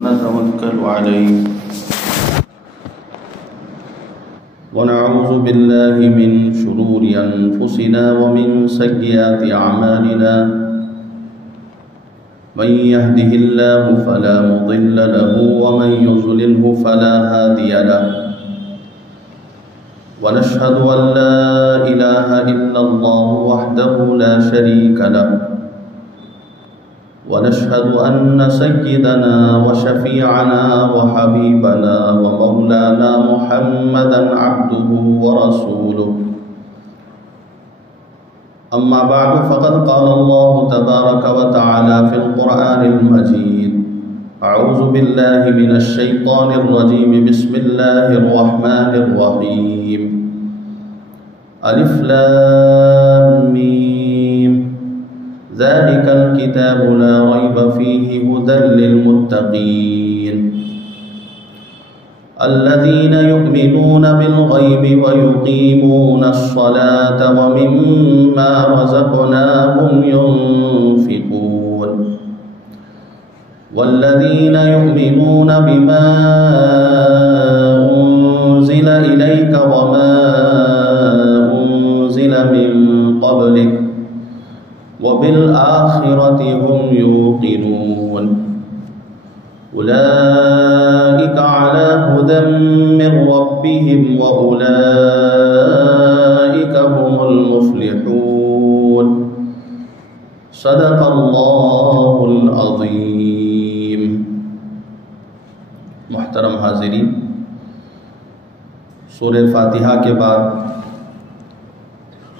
نتوكل عليه ونعوذ بالله من شرور أنفسنا ومن سيئات أعمالنا من يهده الله فلا مضل له ومن يضلله فلا هادي له ونشهد أن لا إله إلا الله وحده لا شريك له ونشهد أن سيدنا وشفيعنا وحبيبنا ومولانا محمدا عبده ورسوله أما بعد فقد قال الله تبارك وتعالى في القرآن المجيد أعوذ بالله من الشيطان الرجيم بسم الله الرحمن الرحيم ألف لام ميم ذلك الكتاب لا ريب فيه هدى للمتقين الذين يؤمنون بالغيب ويقيمون الصلاة ومما رزقناهم ينفقون والذين يؤمنون بما أنزل إليك وما أنزل من قبلك وبالآخرة هم يوقنون أولئك على هدى من ربهم وأولئك هم المفلحون صدق الله العظيم. محترم حاضرین، سورہ فاتحہ کے بعد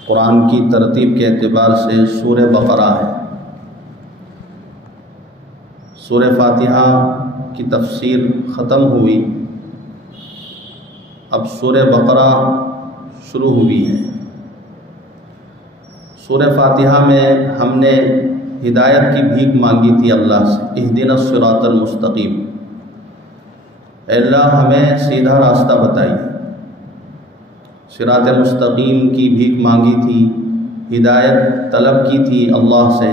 قرآن کی ترتیب کے اعتبار سے سورہ بقرہ ہے. سورہ فاتحہ کی تفسیر ختم ہوئی، اب سورہ بقرہ شروع ہوئی ہے. سورہ فاتحہ میں ہم نے ہدایت کی بھیک مانگی تھی اللہ سے، اہدنا الصراط المستقیم، اے اللہ ہمیں سیدھا راستہ بتائیے. صراط مستقیم کی بھیک مانگی تھی، ہدایت طلب کی تھی اللہ سے.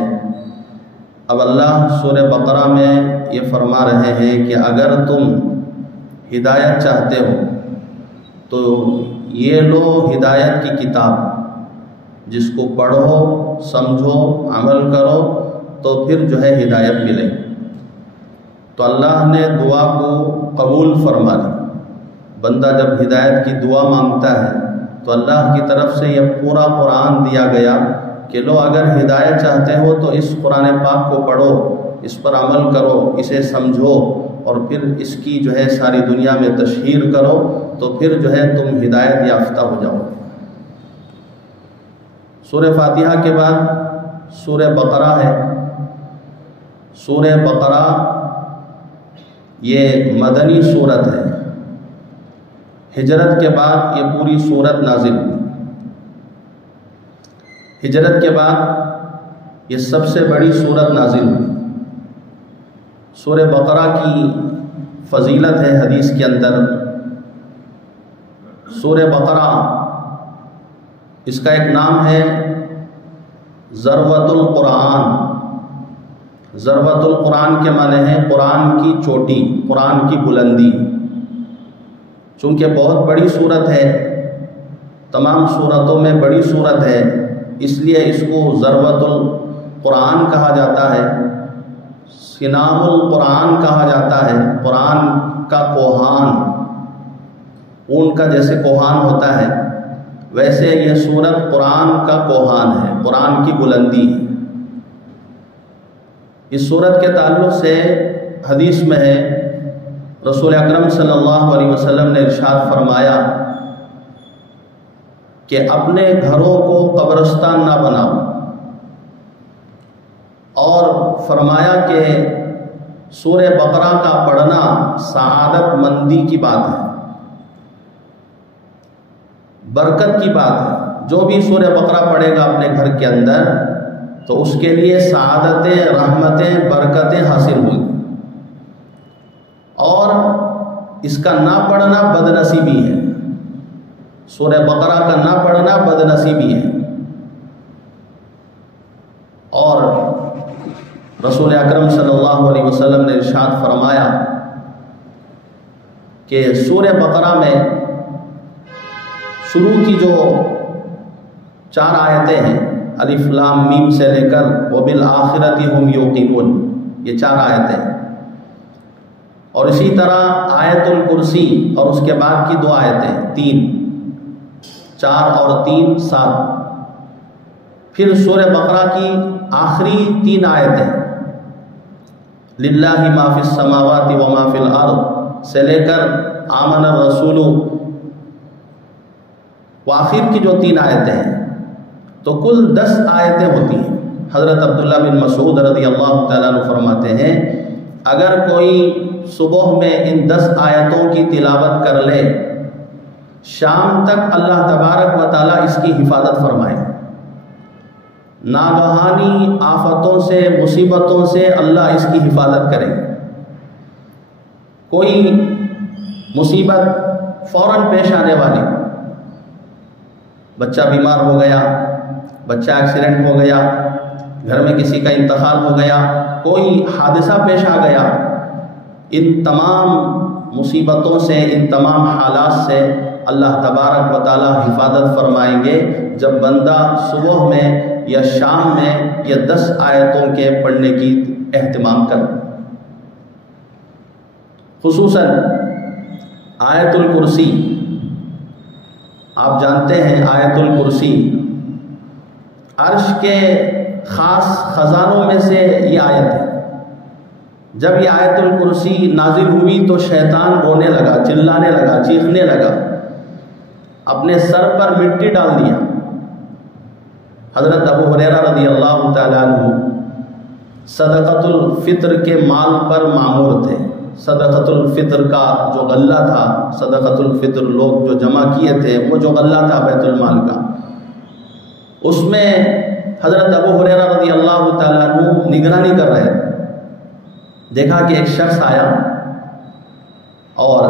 اب اللہ سورہ بقرہ میں یہ فرما رہے ہیں کہ اگر تم ہدایت چاہتے ہو تو یہ لو ہدایت کی کتاب، جس کو پڑھو، سمجھو، عمل کرو تو پھر جو ہے ہدایت ملے. تو اللہ نے دعا کو قبول فرما لی. بندہ جب ہدایت کی دعا مانگتا ہے تو اللہ کی طرف سے یہ پورا قرآن دیا گیا کہ لو اگر ہدایت چاہتے ہو تو اس قرآن پاک کو پڑھو، اس پر عمل کرو، اسے سمجھو اور پھر اس کی جو ہے ساری دنیا میں تشہیر کرو تو پھر جو ہے تم ہدایت یافتہ ہو جاؤ. سورہ فاتحہ کے بعد سورہ بقرہ ہے. سورہ بقرہ یہ مدنی سورت ہے. ہجرت کے بعد یہ پوری سورت نازل ہوئی. ہجرت کے بعد یہ سب سے بڑی سورت نازل ہوئی. سورہ بقرہ کی فضیلت ہے حدیث کے اندر. سورہ بقرہ اس کا ایک نام ہے ذروۃ القرآن. ذروۃ القرآن کے معنی ہیں قرآن کی چوٹی، قرآن کی بلندی. چونکہ بہت بڑی صورت ہے، تمام صورتوں میں بڑی صورت ہے، اس لیے اس کو ذروۃ القرآن کہا جاتا ہے. سنام القرآن کہا جاتا ہے، قرآن کا کوہان. اون کا جیسے کوہان ہوتا ہے ویسے یہ صورت قرآن کا کوہان ہے، قرآن کی بلندی ہے. اس صورت کے تعلق سے حدیث میں ہے رسول اکرم صلی اللہ علیہ وسلم نے ارشاد فرمایا کہ اپنے گھروں کو قبرستان نہ بناؤ، اور فرمایا کہ سورہ بقرہ کا پڑھنا سعادت مندی کی بات ہے، برکت کی بات ہے. جو بھی سورہ بقرہ پڑھے گا اپنے گھر کے اندر تو اس کے لیے سعادتیں، رحمتیں، برکتیں حاصل ہوئی. اور اس کا نہ پڑھنا بدنصیبی ہے. سورہ بقرہ کا نہ پڑھنا بدنصیبی ہے. اور رسول اکرم صلی اللہ علیہ وسلم نے ارشاد فرمایا کہ سورہ بقرہ میں شروع کی جو 4 آیتیں ہیں، الف لام میم سے لے کر وبالآخرۃ ہم یوقنون، یہ 4 آیتیں، اور اسی طرح آیت الکرسی اور اس کے بعد کی 2 آیتیں 3، 4 اور 3 7، پھر سورہ بقرہ کی آخری 3 آیتیں للہ ما فی السماوات و ما فی الارض سے لے کر آمن الرسول وآخر کی جو 3 آیتیں ہیں، تو کل 10 آیتیں ہوتی ہیں۔ حضرت عبداللہ بن مسعود رضی اللہ تعالیٰ عنہ فرماتے ہیں اگر کوئی صبح میں ان 10 آیتوں کی تلاوت کر لے، شام تک اللہ تبارک و تعالیٰ اس کی حفاظت فرمائے، ناگہانی آفتوں سے مصیبتوں سے اللہ اس کی حفاظت کرے، کوئی مصیبت فوراً پیش آنے والی، بچہ بیمار ہو گیا، بچہ ایکسیڈنٹ ہو گیا، گھر میں کسی کا انتقال ہو گیا، کوئی حادثہ پیش آ گیا، ان تمام مصیبتوں سے، ان تمام حالات سے اللہ تبارک و تعالی حفاظت فرمائیں گے جب بندہ صبح میں یا شام میں یہ 10 آیتوں کے پڑھنے کی اہتمام کرے۔ خصوصاً آیت الکرسی، آپ جانتے ہیں آیت الکرسی عرش کے خاص خزانوں میں سے یہ آیت ہے۔ جب یہ آیت الکرسی نازل ہوئی تو شیطان رونے لگا، چلانے لگا، چیخنے لگا، اپنے سر پر مٹی ڈال دیا۔ حضرت ابو ہریرہ رضی اللہ تعالیٰ عنہ صدقۃ الفطر کے مال پر مامور تھے۔ صدقۃ الفطر کا جو غلہ تھا، صدقۃ الفطر لوگ جو جمع کیے تھے، وہ جو غلہ تھا بیت المال کا، اس میں حضرت ابو ہریرہ رضی اللہ تعالیٰ عنہ نگرانی کر رہے تھے۔ دیکھا کہ ایک شخص آیا اور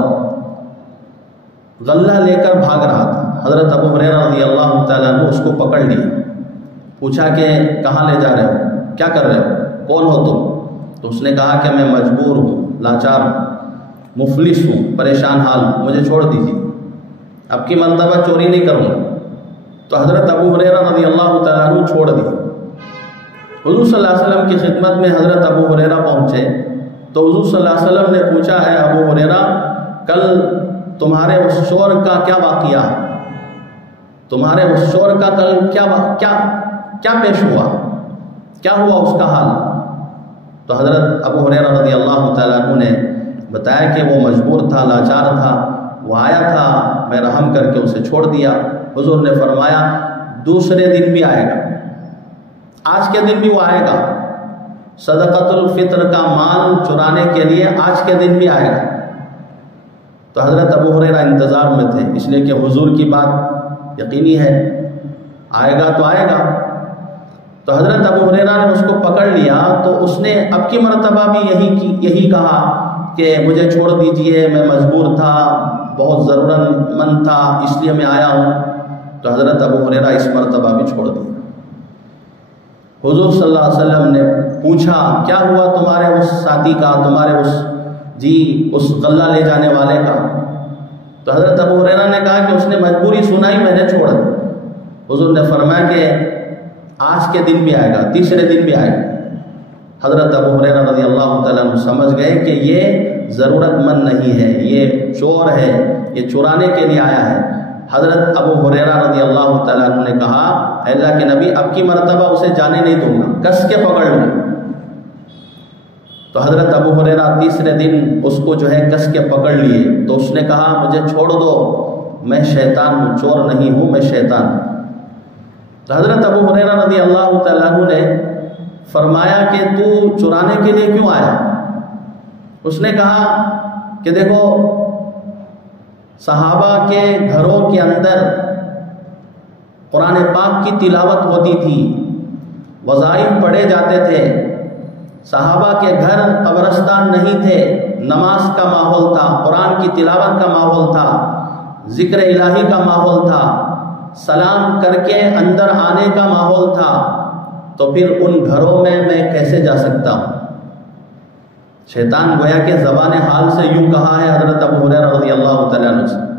غلہ لے کر بھاگ رہا تھا۔ حضرت ابو ہریرہ رضی اللہ تعالیٰ عنہ اس کو پکڑ لیا، پوچھا کہ کہاں لے جا رہے ہو، کیا کر رہے ہو، کون ہو تم؟ تو اس نے کہا کہ میں مجبور ہوں، لاچار ہوں، مفلس ہوں، پریشان حال ہوں، مجھے چھوڑ دیجیے، اب کی مرتبہ چوری نہیں کروں گا۔ تو حضرت ابو ہریرہ رضی اللہ تعالیٰ عنہ چھوڑ دیے۔ حضور صلی اللہ علیہ وسلم کی خدمت میں حضرت ابو ہریرہ پہنچے تو حضور صلی اللہ علیہ وسلم نے پوچھا، اے ابو ہریرہ، کل تمہارے اس شور کا کیا واقعہ ہے؟ تمہارے اس شور کا کل کیا پیش ہوا، کیا ہوا اس کا حال؟ تو حضرت ابو ہریرہ رضی اللہ تعالیٰ عنہ نے بتایا کہ وہ مجبور تھا، لاچار تھا، وہ آیا تھا، میں رحم کر کے اسے چھوڑ دیا۔ حضور نے فرمایا دوسرے دن بھی آئے گا، آج کے دن بھی وہ آئے گا، صدقۃ الفطر کا مال چرانے کے لیے آج کے دن بھی آئے گا۔ تو حضرت ابو ہریرہ انتظار میں تھے، اس لیے کہ حضور کی بات یقینی ہے، آئے گا تو آئے گا۔ تو حضرت ابو ہریرہ نے اس کو پکڑ لیا تو اس نے اب کی مرتبہ بھی یہی کہا کہ مجھے چھوڑ دیجئے، میں مجبور تھا، بہت ضرورت مند تھا، اس لیے میں آیا ہوں۔ تو حضرت ابو ہریرہ اس مرتبہ بھی چھوڑ دیا۔ حضور صلی اللہ علیہ وسلم نے پوچھا کیا ہوا تمہارے اس ساتھی کا، تمہارے اس غلہ لے جانے والے کا؟ تو حضرت ابو ہریرہ نے کہا کہ اس نے مجبوری سنائی، میں نے چھوڑ دی۔ حضور نے فرمایا کہ آج کے دن بھی آئے گا، تیسرے دن بھی آئے گا۔ حضرت ابو ہریرہ رضی اللہ تعالیٰ عنہ سمجھ گئے کہ یہ ضرورت مند نہیں ہے، یہ چور ہے، یہ چرانے کے لیے آیا ہے۔ حضرت ابو ہریرہ رضی اللہ تعالیٰ عنہ نے کہا، اے اللہ کے نبی، اب کی مرتبہ اسے جانے نہیں دوں گا، کس کے پکڑ لوں گا۔ تو حضرت ابو ہریرہ تیسرے دن اس کو جو ہے کس کے پکڑ لیے تو اس نے کہا مجھے چھوڑ دو، میں شیطان ہوں، چور نہیں ہوں، میں شیطان ہوں۔ تو حضرت ابو ہریرہ رضی اللہ تعالیٰ عنہ نے فرمایا کہ تو چرانے کے لیے کیوں آیا؟ اس نے کہا کہ دیکھو، صحابہ کے گھروں کے اندر قرآن پاک کی تلاوت ہوتی تھی، وظائف پڑھے جاتے تھے، صحابہ کے گھر قبرستان نہیں تھے، نماز کا ماحول تھا، قرآن کی تلاوت کا ماحول تھا، ذکر الہی کا ماحول تھا، سلام کر کے اندر آنے کا ماحول تھا، تو پھر ان گھروں میں کیسے جا سکتا ہوں؟ شیطان گویا کہ زبان حال سے یوں کہا ہے حضرت ابو ہریرہ رضی وسلم سے،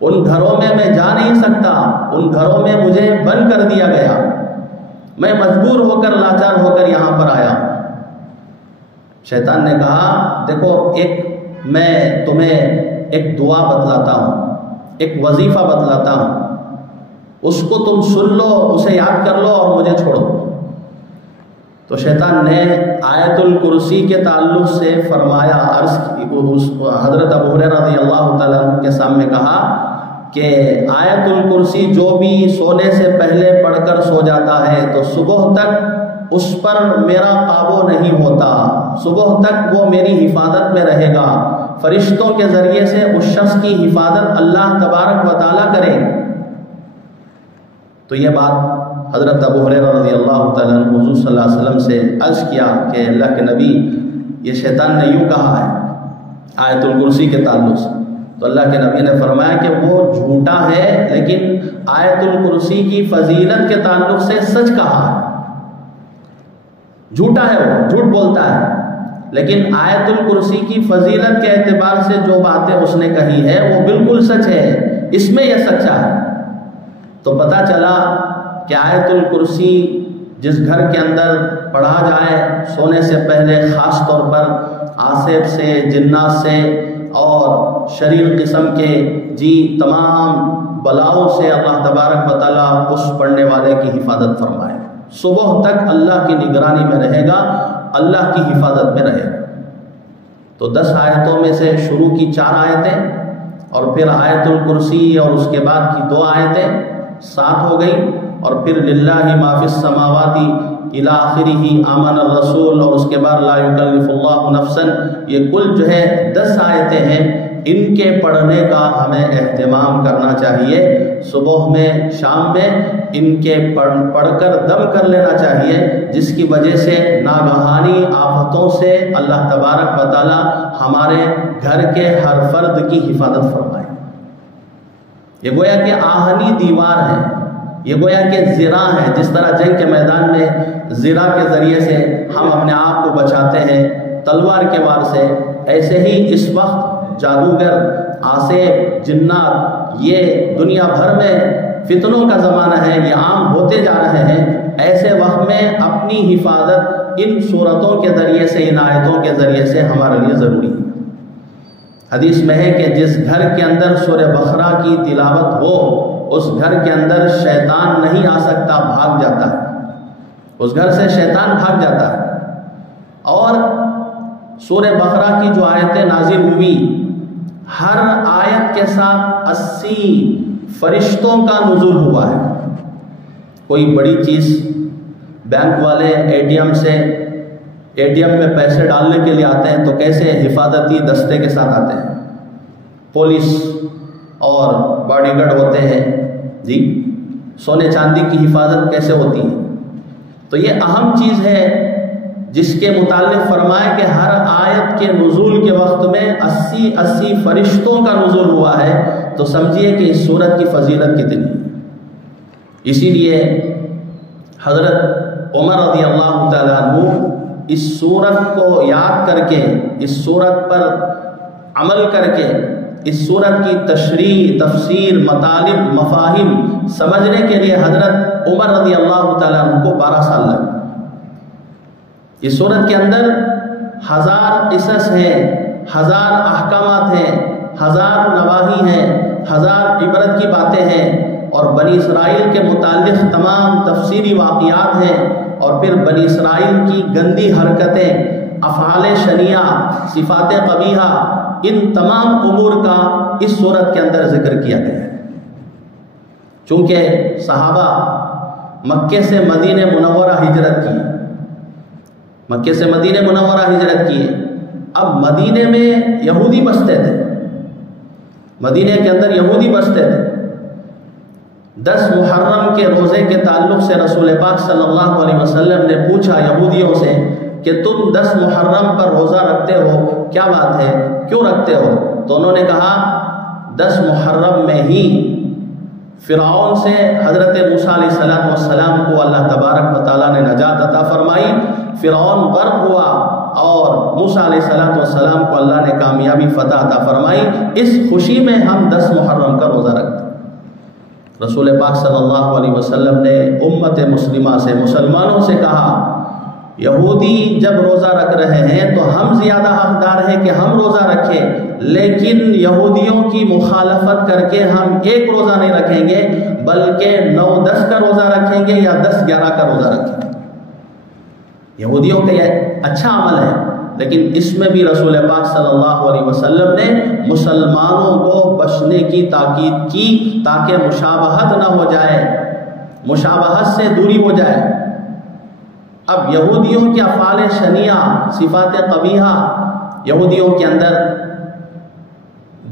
ان گھروں میں میں جا نہیں سکتا، ان گھروں میں مجھے بند کر دیا گیا، میں مجبور ہو کر لاچار ہو کر یہاں پر آیا۔ شیطان نے کہا دیکھو میں تمہیں ایک دعا بتلاتا ہوں، ایک وظیفہ بتلاتا ہوں، اس کو تم سن لو، اسے یاد کر لو اور مجھے چھوڑو۔ تو شیطان نے آیت الکرسی کے تعلق سے فرمایا، عرض حضرت ابو ہریرہ رضی اللہ تعالیٰ عنہ کے سامنے کہا کہ آیت الکرسی جو بھی سونے سے پہلے پڑھ کر سو جاتا ہے تو صبح تک اس پر میرا قابو نہیں ہوتا، صبح تک وہ میری حفاظت میں رہے گا، فرشتوں کے ذریعے سے اس شخص کی حفاظت اللہ تبارک و تعالیٰ کرے۔ تو یہ بات حضرت ابو ہریرہ رضی اللہ تعالیٰ عنہ حضور صلی اللہ علیہ وسلم سے عرض کیا کہ اللہ کے نبی، یہ شیطان نے یوں کہا ہے آیت الکرسی کے تعلق سے۔ تو اللہ کے نبی نے فرمایا کہ وہ جھوٹا ہے، لیکن آیت الکرسی کی فضیلت کے تعلق سے سچ کہا ہے۔ جھوٹا ہے، وہ جھوٹ بولتا ہے، لیکن آیت الکرسی کی فضیلت کے اعتبار سے جو باتیں اس نے کہی ہے وہ بالکل سچ ہے، اس میں یہ سچا ہے۔ تو پتہ چلا کہ آیت الکرسی جس گھر کے اندر پڑھا جائے سونے سے پہلے، خاص طور پر عاصف سے، جنات سے اور شریر قسم کے تمام بلاؤں سے اللہ تبارک و تعالیٰ اس پڑھنے والے کی حفاظت فرمائے، صبح تک اللہ کی نگرانی میں رہے گا، اللہ کی حفاظت میں رہے گا۔ تو 10 آیتوں میں سے شروع کی 4 آیتیں اور پھر آیت الکرسی اور اس کے بعد کی 2 آیتیں 7 ہو گئی، اور پھر للہ ما فی السماوات الی آخرہ آمن الرسول، اور اس کے بعد لا یکلف اللہ نفسا، یہ کل جو ہے 10 آیتیں ہیں۔ ان کے پڑھنے کا ہمیں اہتمام کرنا چاہیے، صبح میں، شام میں ان کے پڑھ کر دم کر لینا چاہیے، جس کی وجہ سے ناگہانی آفتوں سے اللہ تبارک و تعالی ہمارے گھر کے ہر فرد کی حفاظت فرمائے۔ یہ گویا کہ آہنی دیوار ہے، یہ گویا کہ زرہ ہے، جس طرح جنگ کے میدان میں زرہ کے ذریعے سے ہم اپنے آپ کو بچاتے ہیں تلوار کے وار سے، ایسے ہی اس وقت جادوگر، عاصف، جنات، یہ دنیا بھر میں فتنوں کا زمانہ ہے، یہ عام ہوتے جا رہے ہیں۔ ایسے وقت میں اپنی حفاظت ان صورتوں کے ذریعے سے، ان آیتوں کے ذریعے سے ہمارے لیے ضروری ہے۔ حدیث میں ہے کہ جس گھر کے اندر سورہ بقرہ کی تلاوت ہو، اس گھر کے اندر شیطان نہیں آ سکتا، بھاگ جاتا ہے، اس گھر سے شیطان بھاگ جاتا ہے۔ اور سورہ بقرہ کی جو آیتیں نازل ہوئی، ہر آیت کے ساتھ 80 فرشتوں کا نزول ہوا ہے۔ کوئی بڑی چیز بینک والے اے ٹی ایم میں پیسے ڈالنے کے لیے آتے ہیں تو کیسے حفاظتی دستے کے ساتھ آتے ہیں، پولیس اور باڈی گارڈ ہوتے ہیں، سونے چاندی کی حفاظت کیسے ہوتی ہے۔ تو یہ اہم چیز ہے جس کے متعلق فرمایا کہ ہر آیت کے نزول کے وقت میں 80 فرشتوں کا نزول ہوا ہے، تو سمجھیے کہ اس سورت کی فضیلت کتنی ہے۔ اسی لیے حضرت عمر رضی اللہ تعالیٰ عنہ اس سورت کو یاد کر کے، اس سورت پر عمل کر کے، اس سورت کی تشریح، تفسیر، مطالب، مفاہیم سمجھنے کے لیے حضرت عمر رضی اللہ تعالیٰ عنہ کو 12 سال لگے۔ اس سورت کے اندر 1000 قصص ہیں، 1000 احکامات ہیں، 1000 نواہی ہیں، 1000 عبرت کی باتیں ہیں، اور بنی اسرائیل کے متعلق تمام تفصیلی واقعات ہیں، اور پھر بنی اسرائیل کی گندی حرکتیں، افعال شنیعہ، صفات قبیحہ، ان تمام امور کا اس سورت کے اندر ذکر کیا گیا ہے۔ چونکہ صحابہ مکے سے مدینہ منورہ ہجرت کی، مکے سے مدینہ منورہ ہجرت کی، اب مدینے میں یہودی بستے تھے، مدینے کے اندر یہودی بستے تھے۔ 10 محرم کے روزے کے تعلق سے رسول پاک صلی اللہ علیہ وسلم نے پوچھا یہودیوں سے کہ تم 10 محرم پر روزہ رکھتے ہو، کیا بات ہے، کیوں رکھتے ہو؟ تو انہوں نے کہا 10 محرم میں ہی فرعون سے حضرت موسیٰ علیہ السلام کو اللہ تبارک و تعالیٰ نے نجات عطا فرمائی، فرعون غرق ہوا اور موسیٰ علیہ السلام کو اللہ نے کامیابی فتح عطا فرمائی، اس خوشی میں ہم 10 محرم کا روزہ رکھتے ہیں۔ رسول پاک صلی اللہ علیہ وسلم نے امت مسلمہ سے، مسلمانوں سے کہا، یہودی جب روزہ رکھ رہے ہیں تو ہم زیادہ حقدار ہیں کہ ہم روزہ رکھیں، لیکن یہودیوں کی مخالفت کر کے ہم ایک روزہ نہیں رکھیں گے بلکہ 9-10 کا روزہ رکھیں گے یا 10-11 کا روزہ رکھیں گے۔ یہودیوں کا یہ اچھا عمل ہے، لیکن اس میں بھی رسول پاک صلی اللہ علیہ وسلم نے مسلمانوں کو بچنے کی تاکید کی تاکہ مشابہت نہ ہو جائے، مشابہت سے دوری ہو جائے۔ اب یہودیوں کے افعال شنیعہ، صفات قبیحہ، یہودیوں کے اندر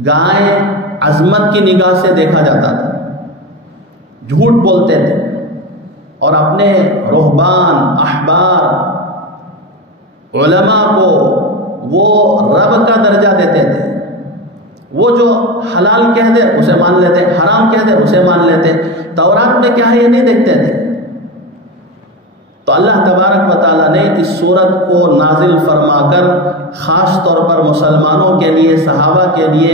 گائے عظمت کی نگاہ سے دیکھا جاتا تھا، جھوٹ بولتے تھے اور اپنے رہبان، احبار، علماء کو وہ رب کا درجہ دیتے تھے۔ وہ جو حلال کہہ دے اسے مان لیتے، حرام کہہ دے اسے مان لیتے، تورات میں کیا ہے یہ نہیں دیکھتے تھے۔ تو اللہ تبارک و تعالیٰ نے اس سورت کو نازل فرما کر خاص طور پر مسلمانوں کے لیے، صحابہ کے لیے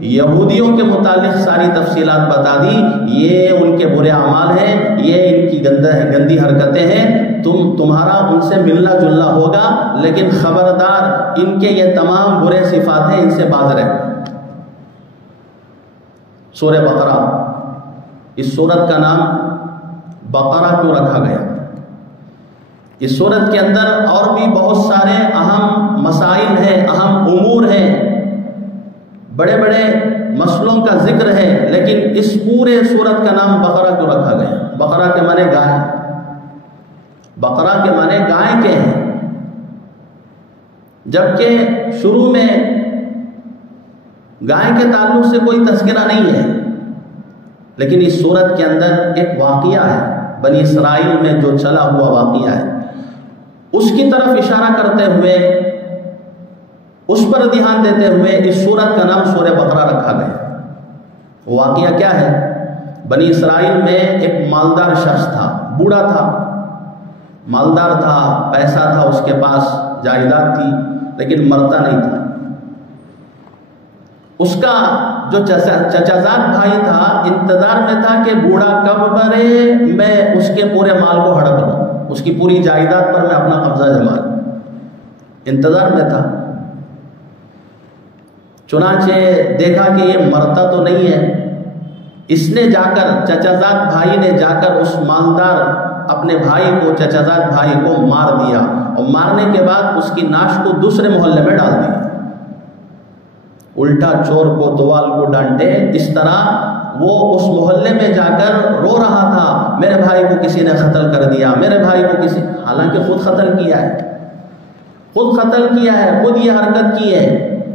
یہودیوں کے متعلق ساری تفصیلات بتا دی۔ یہ ان کے برے اعمال ہیں، یہ ان کی گندی حرکتیں ہیں، تمہارا ان سے ملنا جلنا ہوگا، لیکن خبردار ان کے یہ تمام برے صفات ہیں، ان سے باز رہے۔ سورہ بقرہ، اس سورت کا نام بقرہ کیوں رکھا گیا؟ اس سورت کے اندر اور بھی بہت سارے اہم مسائل ہیں، اہم امور ہیں، بڑے بڑے مسئلوں کا ذکر ہے، لیکن اس پورے سورت کا نام بقرہ کیوں رکھا گیا؟ بقرہ کے معنی گائے، بقرہ کے معنی گائے کے ہیں، جبکہ شروع میں گائے کے تعلق سے کوئی تذکرہ نہیں ہے، لیکن اس سورت کے اندر ایک واقعہ ہے، بنی اسرائیل میں جو چلا ہوا واقعہ ہے، اس کی طرف اشارہ کرتے ہوئے، اس پر دھیان دیتے ہوئے اس سورت کا نام سورہ بقرہ رکھا گیا۔ واقعہ کیا ہے؟ بنی اسرائیل میں ایک مالدار شخص تھا، بوڑھا تھا، مالدار تھا، پیسہ تھا اس کے پاس، جائیداد تھی، لیکن مرتا نہیں تھا۔ اس کا جو چچازاد بھائی تھا انتظار میں تھا کہ بوڑھا کب مرے، میں اس کے پورے مال کو ہڑپ لوں، اس کی پوری جائیداد پر میں اپنا قبضہ جما لوں، انتظار میں تھا۔ چنانچہ دیکھا کہ یہ مرتا تو نہیں ہے، اس نے جا کر، چچازاد بھائی نے جا کر اس مالدار اپنے بھائی کو، چچازاد بھائی کو مار دیا، اور مارنے کے بعد اس کی ناش کو دوسرے محلے میں ڈال دیا۔ الٹا چور کو توال کو ڈانٹے، اس طرح وہ اس محلے میں جا کر رو رہا تھا، میرے بھائی کو کسی نے قتل کر دیا، میرے بھائی کو کسی، حالانکہ خود قتل کیا ہے، خود قتل کیا ہے، خود یہ حرکت کی ہے،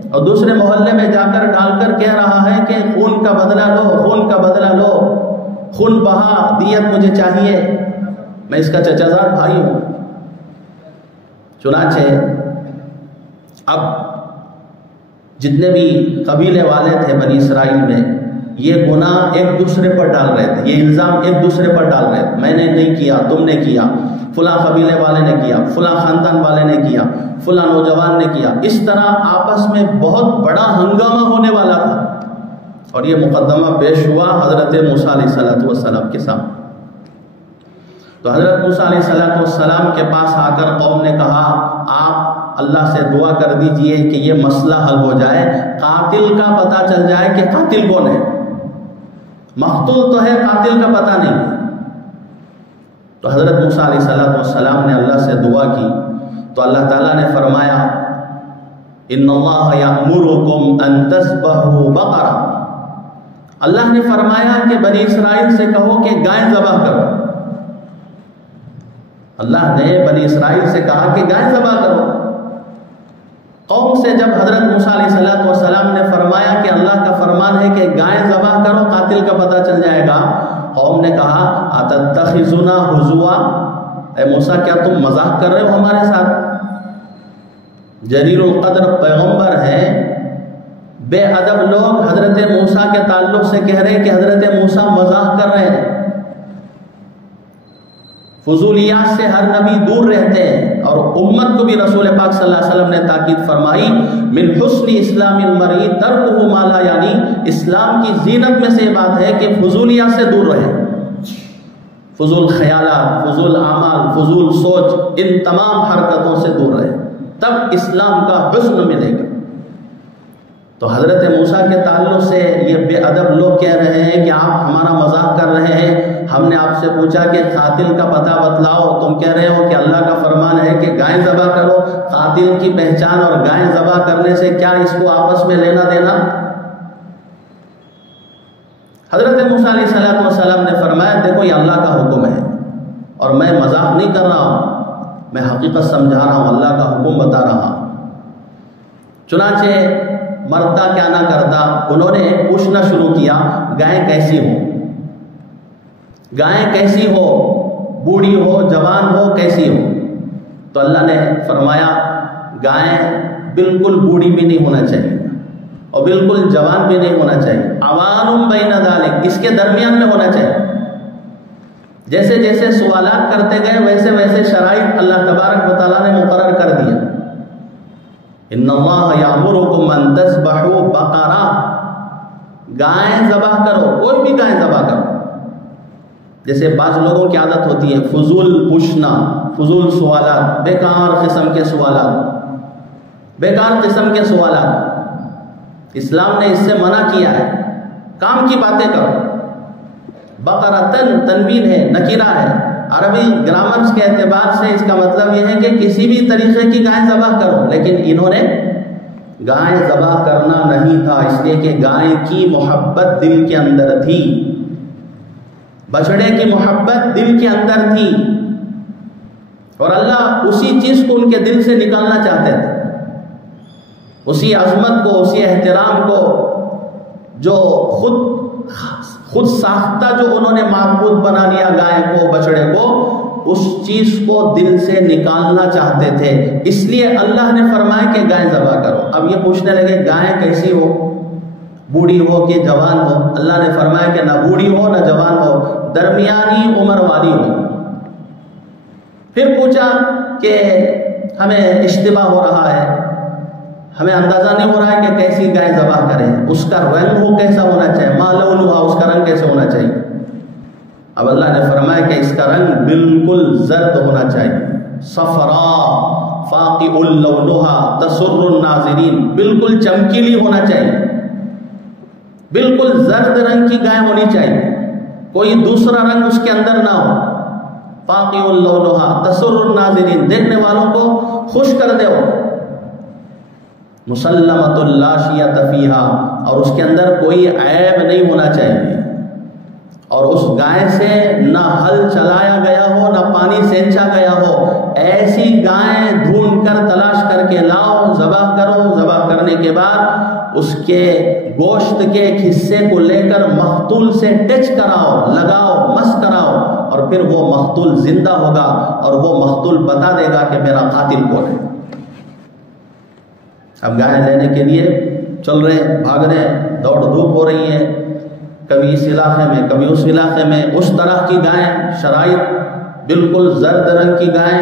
اور دوسرے محلے میں جا کر ڈال کر کہہ رہا ہے کہ خون کا بدلہ لو، خون کا بدلہ لو، خون بہا، دیت مجھے چاہیے، میں اس کا چچازاد بھائی ہوں۔ چنانچہ اب جتنے بھی قبیلے والے تھے بنی اسرائیل میں، یہ گناہ ایک دوسرے پر ڈال رہے تھے، یہ الزام ایک دوسرے پر ڈال رہے تھے، میں نے نہیں کیا، تم نے کیا، فلاں قبیلے والے نے کیا، فلاں خاندان والے نے کیا، فلاں نوجوان نے کیا، اس طرح آپس میں بہت بڑا ہنگامہ ہونے والا تھا، اور یہ مقدمہ پیش ہوا حضرت موسیٰ علیہ السلام کے سامنے۔ تو حضرت موسیٰ علیہ السلام کے پاس آ کر قوم نے کہا، آپ اللہ سے دعا کر دیجئے کہ یہ مسئلہ حل ہو جائے، قاتل کا پتہ چل جائے کہ قاتل کون ہے، مقتول تو ہے، قاتل کا پتہ نہیں۔ تو حضرت موسیٰ علیہ السلام نے اللہ سے دعا کی، تو اللہ تعالیٰ نے فرمایا، ان اللہ یأمرکم ان تذبحوا بقرہ، اللہ نے فرمایا کہ بنی اسرائیل سے کہو کہ گائے ذبح کرو، اللہ نے بنی اسرائیل سے کہا کہ گائے ذبح کرو۔ قوم سے جب حضرت موسیٰ علیہ السلام نے فرمایا کہ اللہ کا فرمان ہے کہ گائے ذبح کرو، قاتل کا پتہ چل جائے گا، قوم نے کہا، اتتخذنا ہزوا، اے موسیٰ کیا تم مذاق کر رہے ہو ہمارے ساتھ؟ جلیل القدر پیغمبر ہیں، بے ادب لوگ حضرت موسیٰ کے تعلق سے کہہ رہے ہیں کہ حضرت موسیٰ مذاق کر رہے ہیں۔ فضولیات سے ہر نبی دور رہتے ہیں، اور امت کو بھی رسول پاک صلی اللہ علیہ وسلم نے تاکید فرمائی من حسن اسلام المرء ترکہ ما لا یعنی، اسلام کی زینت میں سے یہ بات ہے کہ فضولیات سے دور رہے، فضول خیالات، فضول اعمال، فضول سوچ، ان تمام حرکتوں سے دور رہے، تب اسلام کا حسن ملے گا۔ تو حضرت موسیٰ کے تعلق سے یہ بے ادب لوگ کہہ رہے ہیں کہ آپ ہمارا مذاق کر رہے ہیں، ہم نے آپ سے پوچھا کہ قاتل کا پتہ بتلاؤ، تم کہہ رہے ہو کہ اللہ کا فرمان ہے کہ گائے ذبح کرو، قاتل کی پہچان اور گائے ذبح کرنے سے کیا اس کو آپس میں لینا دینا؟ حضرت موسیٰ علیہ السلام نے فرمایا دیکھو یہ اللہ کا حکم ہے اور میں مذاق نہیں کر رہا ہوں، میں حقیقت سمجھا رہا ہوں، اللہ کا حکم بتا رہا ہوں۔ چنانچہ مرتا کیا نہ کرتا، انہوں نے پوچھنا شروع کیا گائے کیسی ہو، گائے کیسی ہو، بوڑھی ہو، جوان ہو، کیسی ہو؟ تو اللہ نے فرمایا گائے بالکل بوڑھی بھی نہیں ہونا چاہیے اور بالکل جوان بھی نہیں ہونا چاہیے، عوان بین ذالک، اس کے درمیان میں ہونا چاہیے۔ جیسے جیسے سوالات کرتے گئے ویسے ویسے شرائط اللہ تبارک و تعالیٰ نے مقرر کر دیا۔ ان اللہ یامرکم ان تذبحوا بقرہ، گائے ذبح کرو، کوئی بھی گائے ذبح کرو۔ جیسے بعض لوگوں کی عادت ہوتی ہے فضول پوچھنا، فضول سوالات، بیکار قسم کے سوالات، بیکار قسم کے سوالات۔ اسلام نے اس سے منع کیا ہے، کام کی باتیں کرو۔ بقرۃن تنوین ہے، نکرہ ہے، عربی گرامرز کے اعتبار سے اس کا مطلب یہ ہے کہ کسی بھی طریقے کی گائے ذبح کرو، لیکن انہوں نے گائے ذبح کرنا نہیں تھا، اس لیے کہ گائے کی محبت دل کے اندر تھی، بچڑے کی محبت دل کے اندر تھی، اور اللہ اسی چیز کو ان کے دل سے نکالنا چاہتے تھے، اسی عظمت کو، اسی احترام کو جو خود ساختہ جو انہوں نے معبود بنا لیا گائے کو، بچڑے کو، اس چیز کو دل سے نکالنا چاہتے تھے، اس لیے اللہ نے فرمایا کہ گائے ذبح کرو۔ اب یہ پوچھنے لگے گائے کیسی ہو، بوڑھی ہو کہ جوان ہو؟ اللہ نے فرمایا کہ نہ بوڑھی ہو نہ جوان ہو، درمیانی عمر والی ہو۔ پھر پوچھا کہ ہمیں اشتباہ ہو رہا ہے، ہمیں اندازہ نہیں ہو رہا ہے کہ کیسی گائے ذبح کریں، اس کا رنگ وہ کیسا ہونا چاہیے، ما لونھا، اس کا رنگ کیسے ہونا چاہیے؟ اب اللہ نے فرمایا کہ اس کا رنگ بالکل زرد ہونا چاہیے، صفراء فاقع لونھا تسر الناظرین، بالکل چمکیلی ہونا چاہیے، بالکل زرد رنگ کی گائے ہونی چاہیے، کوئی دوسرا رنگ اس کے اندر نہ ہو، فاقع لونھا تسر الناظرین، دیکھنے والوں کو خوش کر دے ہو، مسلمۃ لا شیۃ فیہا، اور اس کے اندر کوئی عیب نہیں ہونا چاہیے، اور اس گائے سے نہ ہل چلایا گیا ہو نہ پانی سینچا گیا ہو، ایسی گائیں ڈھونڈ کر تلاش کر کے لاؤ، ذبح کرو، ذبح کرنے کے بعد اس کے گوشت کے ایک حصے کو لے کر مقتول سے ٹچ کراؤ، لگاؤ، مس کراؤ، اور پھر وہ مقتول زندہ ہوگا اور وہ مقتول بتا دے گا کہ میرا قاتل کون ہے۔ اب گائے لینے کے لیے چل رہے، بھاگ رہے، دوڑ دھوپ ہو رہی ہے، کبھی اس علاقے میں کبھی اس علاقے میں، اس طرح کی گائیں، شرائط بالکل زرد رنگ کی گائیں،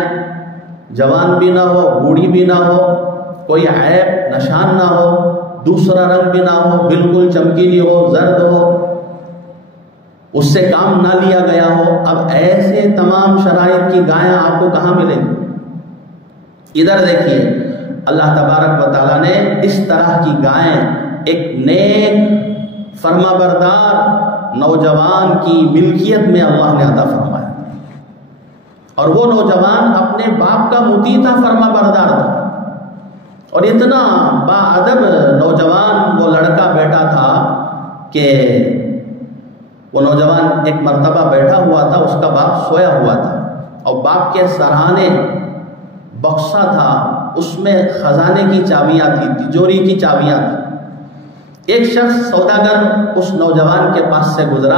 جوان بھی نہ ہو، بوڑھی بھی نہ ہو، کوئی عیب نشان نہ ہو، دوسرا رنگ بھی نہ ہو، بالکل چمکیلی ہو، زرد ہو، اس سے کام نہ لیا گیا ہو۔ اب ایسے تمام شرائط کی گائیں آپ کو کہاں ملیں گی؟ ادھر دیکھیے، اللہ تبارک و تعالیٰ نے اس طرح کی گائیں ایک نیک فرما بردار نوجوان کی ملکیت میں اللہ نے عطا فرمایا، اور وہ نوجوان اپنے باپ کا مطیع تھا، فرما بردار تھا، اور اتنا با ادب نوجوان وہ لڑکا بیٹا تھا کہ وہ نوجوان ایک مرتبہ بیٹھا ہوا تھا، اس کا باپ سویا ہوا تھا، اور باپ کے سرہانے بکسا تھا، اس میں خزانے کی چابیاں تھی، تجوری کی چابیاں تھی۔ ایک شخص سوداگر اس نوجوان کے پاس سے گزرا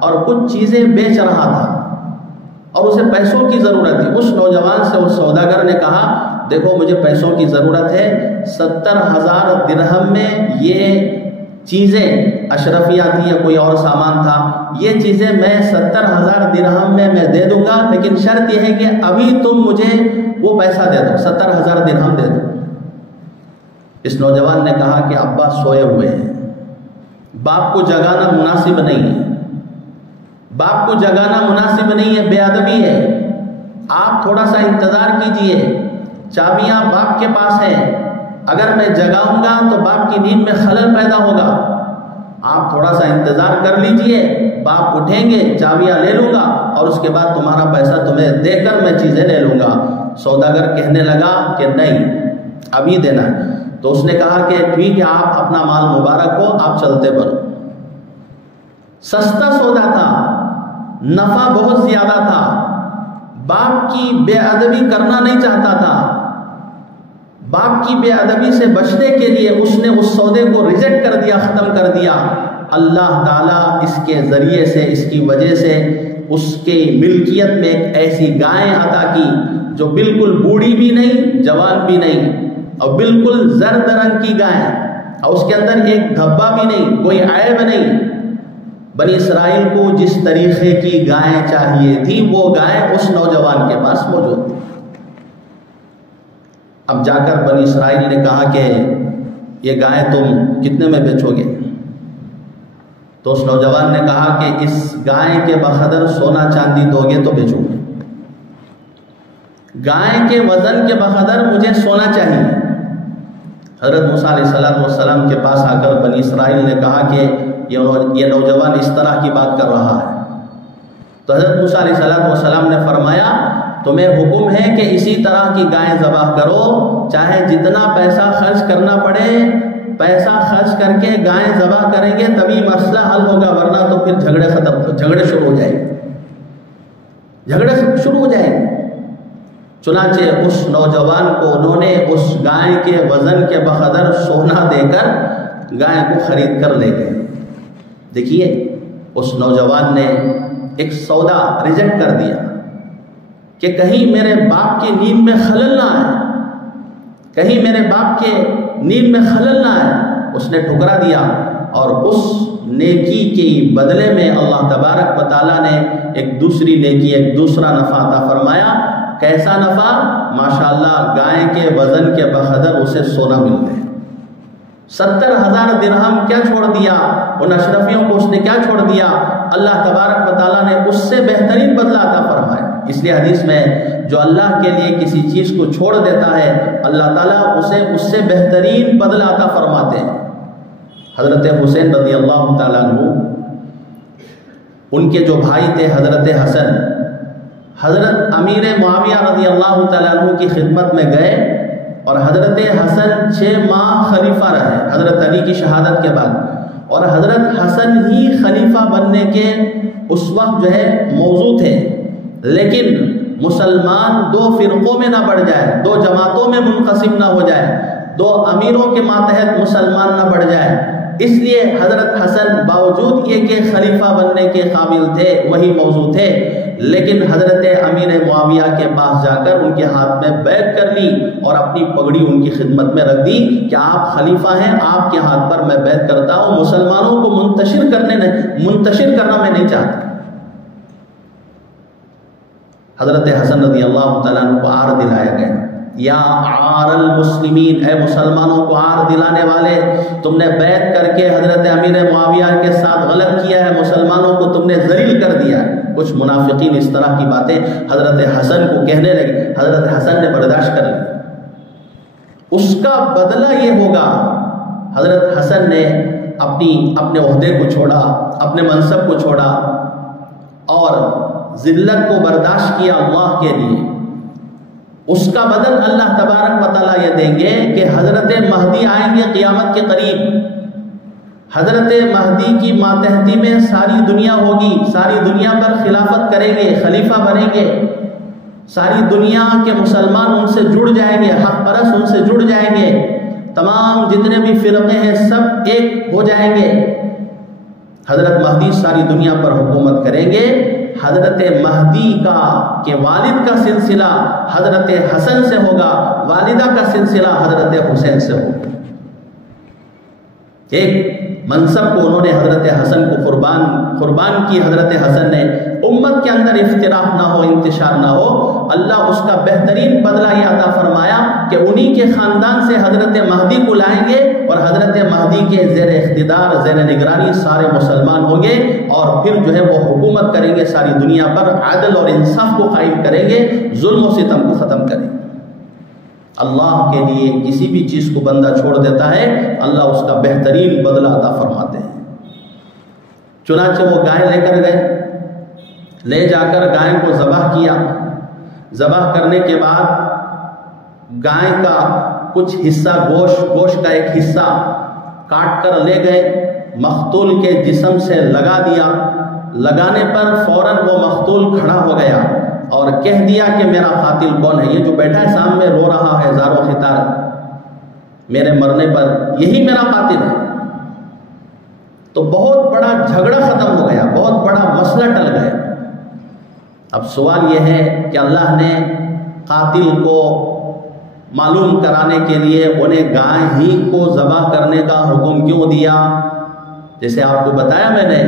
اور کچھ چیزیں بیچ رہا تھا اور اسے پیسوں کی ضرورت تھی۔ اس نوجوان سے اس سوداگر نے کہا دیکھو مجھے پیسوں کی ضرورت ہے، 70,000 درہم میں یہ چیزیں اشرفیاں تھیں یا کوئی اور سامان تھا، یہ چیزیں میں 70,000 درہم میں دے دوں گا، لیکن شرط یہ ہے کہ ابھی تم مجھے وہ پیسہ دے دو، 70,000 درہم دے دو۔ اس نوجوان نے کہا کہ ابا سوئے ہوئے ہیں، باپ کو جگانا مناسب نہیں ہے، باپ کو جگانا مناسب نہیں ہے، بے ادبی ہے، آپ تھوڑا سا انتظار کیجئے، چابیاں باپ کے پاس ہیں، اگر میں جگاؤں گا تو باپ کی نیند میں خلل پیدا ہوگا، آپ تھوڑا سا انتظار کر لیجئے، باپ اٹھیں گے، چابیاں لے لوں گا اور اس کے بعد تمہارا پیسہ تمہیں دے کر میں چیزیں لے لوں گا۔ سوداگر کہنے لگا کہ نہیں، ابھی دینا ہے۔ تو اس نے کہا کہ ٹھیک ہے، آپ اپنا مال مبارک ہو، آپ چلتے بڑھو۔ سستا سودا تھا، نفع بہت زیادہ تھا، باپ کی بے ادبی کرنا نہیں چاہتا تھا، باپ کی بے ادبی سے بچنے کے لیے اس نے اس سودے کو ریجیکٹ کر دیا، ختم کر دیا۔ اللہ تعالیٰ اس کے ذریعے سے، اس کی وجہ سے اس کے ملکیت میں ایک ایسی گائے عطا کی جو بالکل بوڑھی بھی نہیں، جوان بھی نہیں، اور بالکل زرد رنگ کی گائے، اور اس کے اندر ایک دھبا بھی نہیں، کوئی عیب نہیں۔ بنی اسرائیل کو جس طریقے کی گائے چاہیے تھی وہ گائے اس نوجوان کے پاس موجود تھی۔ اب جا کر بنی اسرائیل نے کہا کہ یہ گائے تم کتنے میں بیچو گے؟ تو اس نوجوان نے کہا کہ اس گائے کے بقدر سونا چاندی دو گے تو بیچوں گے، گائے کے وزن کے بقدر مجھے سونا چاہیے۔ حضرت موسیٰ علیہ السلام کے پاس آ کر بنی اسرائیل نے کہا کہ یہ نوجوان اس طرح کی بات کر رہا ہے۔ تو حضرت موسیٰ علیہ السلام نے فرمایا تمہیں حکم ہے کہ اسی طرح کی گائے ذبح کرو، چاہے جتنا پیسہ خرچ کرنا پڑے، پیسہ خرچ کر کے گائے ذبح کریں گے تبھی مسئلہ حل ہوگا، ورنہ تو پھر جھگڑے شروع ہو جائیں گے۔ چنانچہ اس نوجوان کو انہوں نے اس گائے کے وزن کے بقدر سونا دے کر گائے کو خرید کر لے گئے۔ دیکھیے اس نوجوان نے ایک سودا ریجیکٹ کر دیا کہ کہیں میرے باپ کی نیند میں خلل نہ آئے، کہیں میرے باپ کے نیند میں خلل نہ آئے، اس نے ٹھکرا دیا، اور اس نیکی کے بدلے میں اللہ تبارک و تعالیٰ نے ایک دوسری نیکی، ایک دوسرا نفع عطا فرمایا۔ کیسا نفع؟ ماشاءاللہ گائے کے وزن کے بقدر اسے سونا مل گیا۔ 70,000 درہم کیا چھوڑ دیا، ان اشرفیوں کو اس نے کیا چھوڑ دیا، اللہ تبارک و تعالیٰ نے اس سے بہترین بدلہ عطا فرمایا۔ اس لیے حدیث میں جو اللہ کے لیے کسی چیز کو چھوڑ دیتا ہے اللہ تعالیٰ اسے اس سے بہترین بدلہ عطا فرماتے ہیں۔ حضرت حسین رضی اللہ تعالیٰ عنہ، ان کے جو بھائی تھے حضرت حسن، حضرت امیر معاویہ رضی اللہ تعالیٰ عنہ کی خدمت میں گئے، اور حضرت حسن 6 ماہ خلیفہ رہے حضرت علی کی شہادت کے بعد، اور حضرت حسن ہی خلیفہ بننے کے اس وقت جو ہے موضوع تھے، لیکن مسلمان 2 فرقوں میں نہ بڑھ جائے، 2 جماعتوں میں منقسم نہ ہو جائے، 2 امیروں کے ماتحت مسلمان نہ بڑھ جائے، اس لیے حضرت حسن باوجود یہ کہ خلیفہ بننے کے قابل تھے، وہی موضوع تھے، لیکن حضرت امیر معاویہ کے پاس جا کر ان کے ہاتھ میں بیعت کر لی اور اپنی پگڑی ان کی خدمت میں رکھ دی کہ آپ خلیفہ ہیں، آپ کے ہاتھ پر میں بیعت کرتا ہوں، مسلمانوں کو منتشر کرنا میں نہیں چاہتا۔ حضرت حسن رضی اللہ تعالیٰ عنہ کو عار دلایا گیا، یا عار المسلمین، اے مسلمانوں کو عار دلانے والے، تم نے بیعت کر کے حضرت امیر معاویہ کے ساتھ غلط کیا ہے، مسلمانوں کو تم نے ذلیل کر دیا ہے۔ کچھ منافقین اس طرح کی باتیں حضرت حسن کو کہنے لگے، حضرت حسن نے برداشت کر لی۔ اس کا بدلہ یہ ہوگا، حضرت حسن نے اپنے عہدے کو چھوڑا، اپنے منصب کو چھوڑا، اور ذلت کو برداشت کیا اللہ کے لیے۔ اس کا بدل اللہ تبارک و تعالیٰ یہ دیں گے کہ حضرت مہدی آئیں گے قیامت کے قریب، حضرت مہدی کی ماتحتی میں ساری دنیا ہوگی، ساری دنیا پر خلافت کریں گے، خلیفہ بنیں گے، ساری دنیا کے مسلمان ان سے جڑ جائیں گے، حق پرست ان سے جڑ جائیں گے، تمام جتنے بھی فرقے ہیں سب ایک ہو جائیں گے، حضرت مہدی ساری دنیا پر حکومت کریں گے۔ حضرت مہدی کے والد کا سلسلہ حضرت حسن سے ہوگا، والدہ کا سلسلہ حضرت حسین سے ہوگا۔ ایک منصب کو انہوں نے حضرت حسن کو قربان کی. حضرت حسن نے امت کے اندر اختلاف نہ ہو، انتشار نہ ہو، اللہ اس کا بہترین بدلہ یہ عطا فرمایا کہ انہی کے خاندان سے حضرت مہدی کو لائیں گے اور حضرت مہدی کے زیر اقتدار، زیر نگرانی سارے مسلمان ہوں گے اور پھر جو ہے وہ حکومت کریں گے ساری دنیا پر، عدل اور انصاف کو قائم کریں گے، ظلم و ستم کو ختم کریں گے. اللہ کے لیے کسی بھی چیز کو بندہ چھوڑ دیتا ہے، اللہ اس کا بہترین بدلہ عطا فرماتے ہیں. چنانچہ وہ گائے لے کر گئے، لے جا کر گائے کو ذبح کیا. ذبح کرنے کے بعد گائے کا کچھ حصہ گوشت کا ایک حصہ کاٹ کر لے گئے، مقتول کے جسم سے لگا دیا. لگانے پر فوراً وہ مقتول کھڑا ہو گیا اور کہہ دیا کہ میرا قاتل کون ہے. یہ جو بیٹھا ہے سامنے رو رہا ہے زار و خطار میرے مرنے پر، یہی میرا قاتل ہے. تو بہت بڑا جھگڑا ختم ہو گیا، بہت بڑا مسئلہ ٹل گیا. اب سوال یہ ہے کہ اللہ نے قاتل کو معلوم کرانے کے لیے انہیں گائے ہی کو ذبح کرنے کا حکم کیوں دیا؟ جیسے آپ کو بتایا میں نے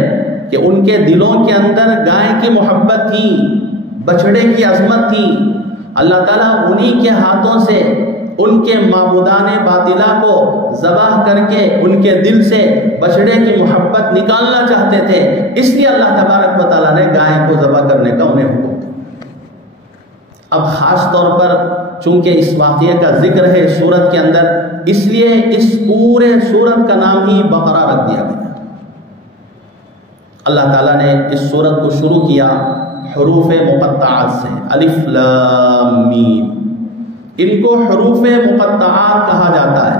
کہ ان کے دلوں کے اندر گائے کی محبت تھی، بچڑے کی عظمت تھی. اللہ تعالیٰ انہی کے ہاتھوں سے ان کے معبودان باطلہ کو ذبح کر کے ان کے دل سے بچڑے کی محبت نکالنا چاہتے تھے، اس لیے اللہ تبارک و تعالیٰ نے گائے کو ذبح کرنے کا انہیں حکم دیا. اب خاص طور پر چونکہ اس واقعے کا ذکر ہے سورت کے اندر، اس لیے اس پورے سورت کا نام ہی بقرہ رکھ دیا گیا. اللہ تعالیٰ نے اس سورت کو شروع کیا حروف مقطعات سے، الف لام میم. ان کو حروف مقطعات کہا جاتا ہے.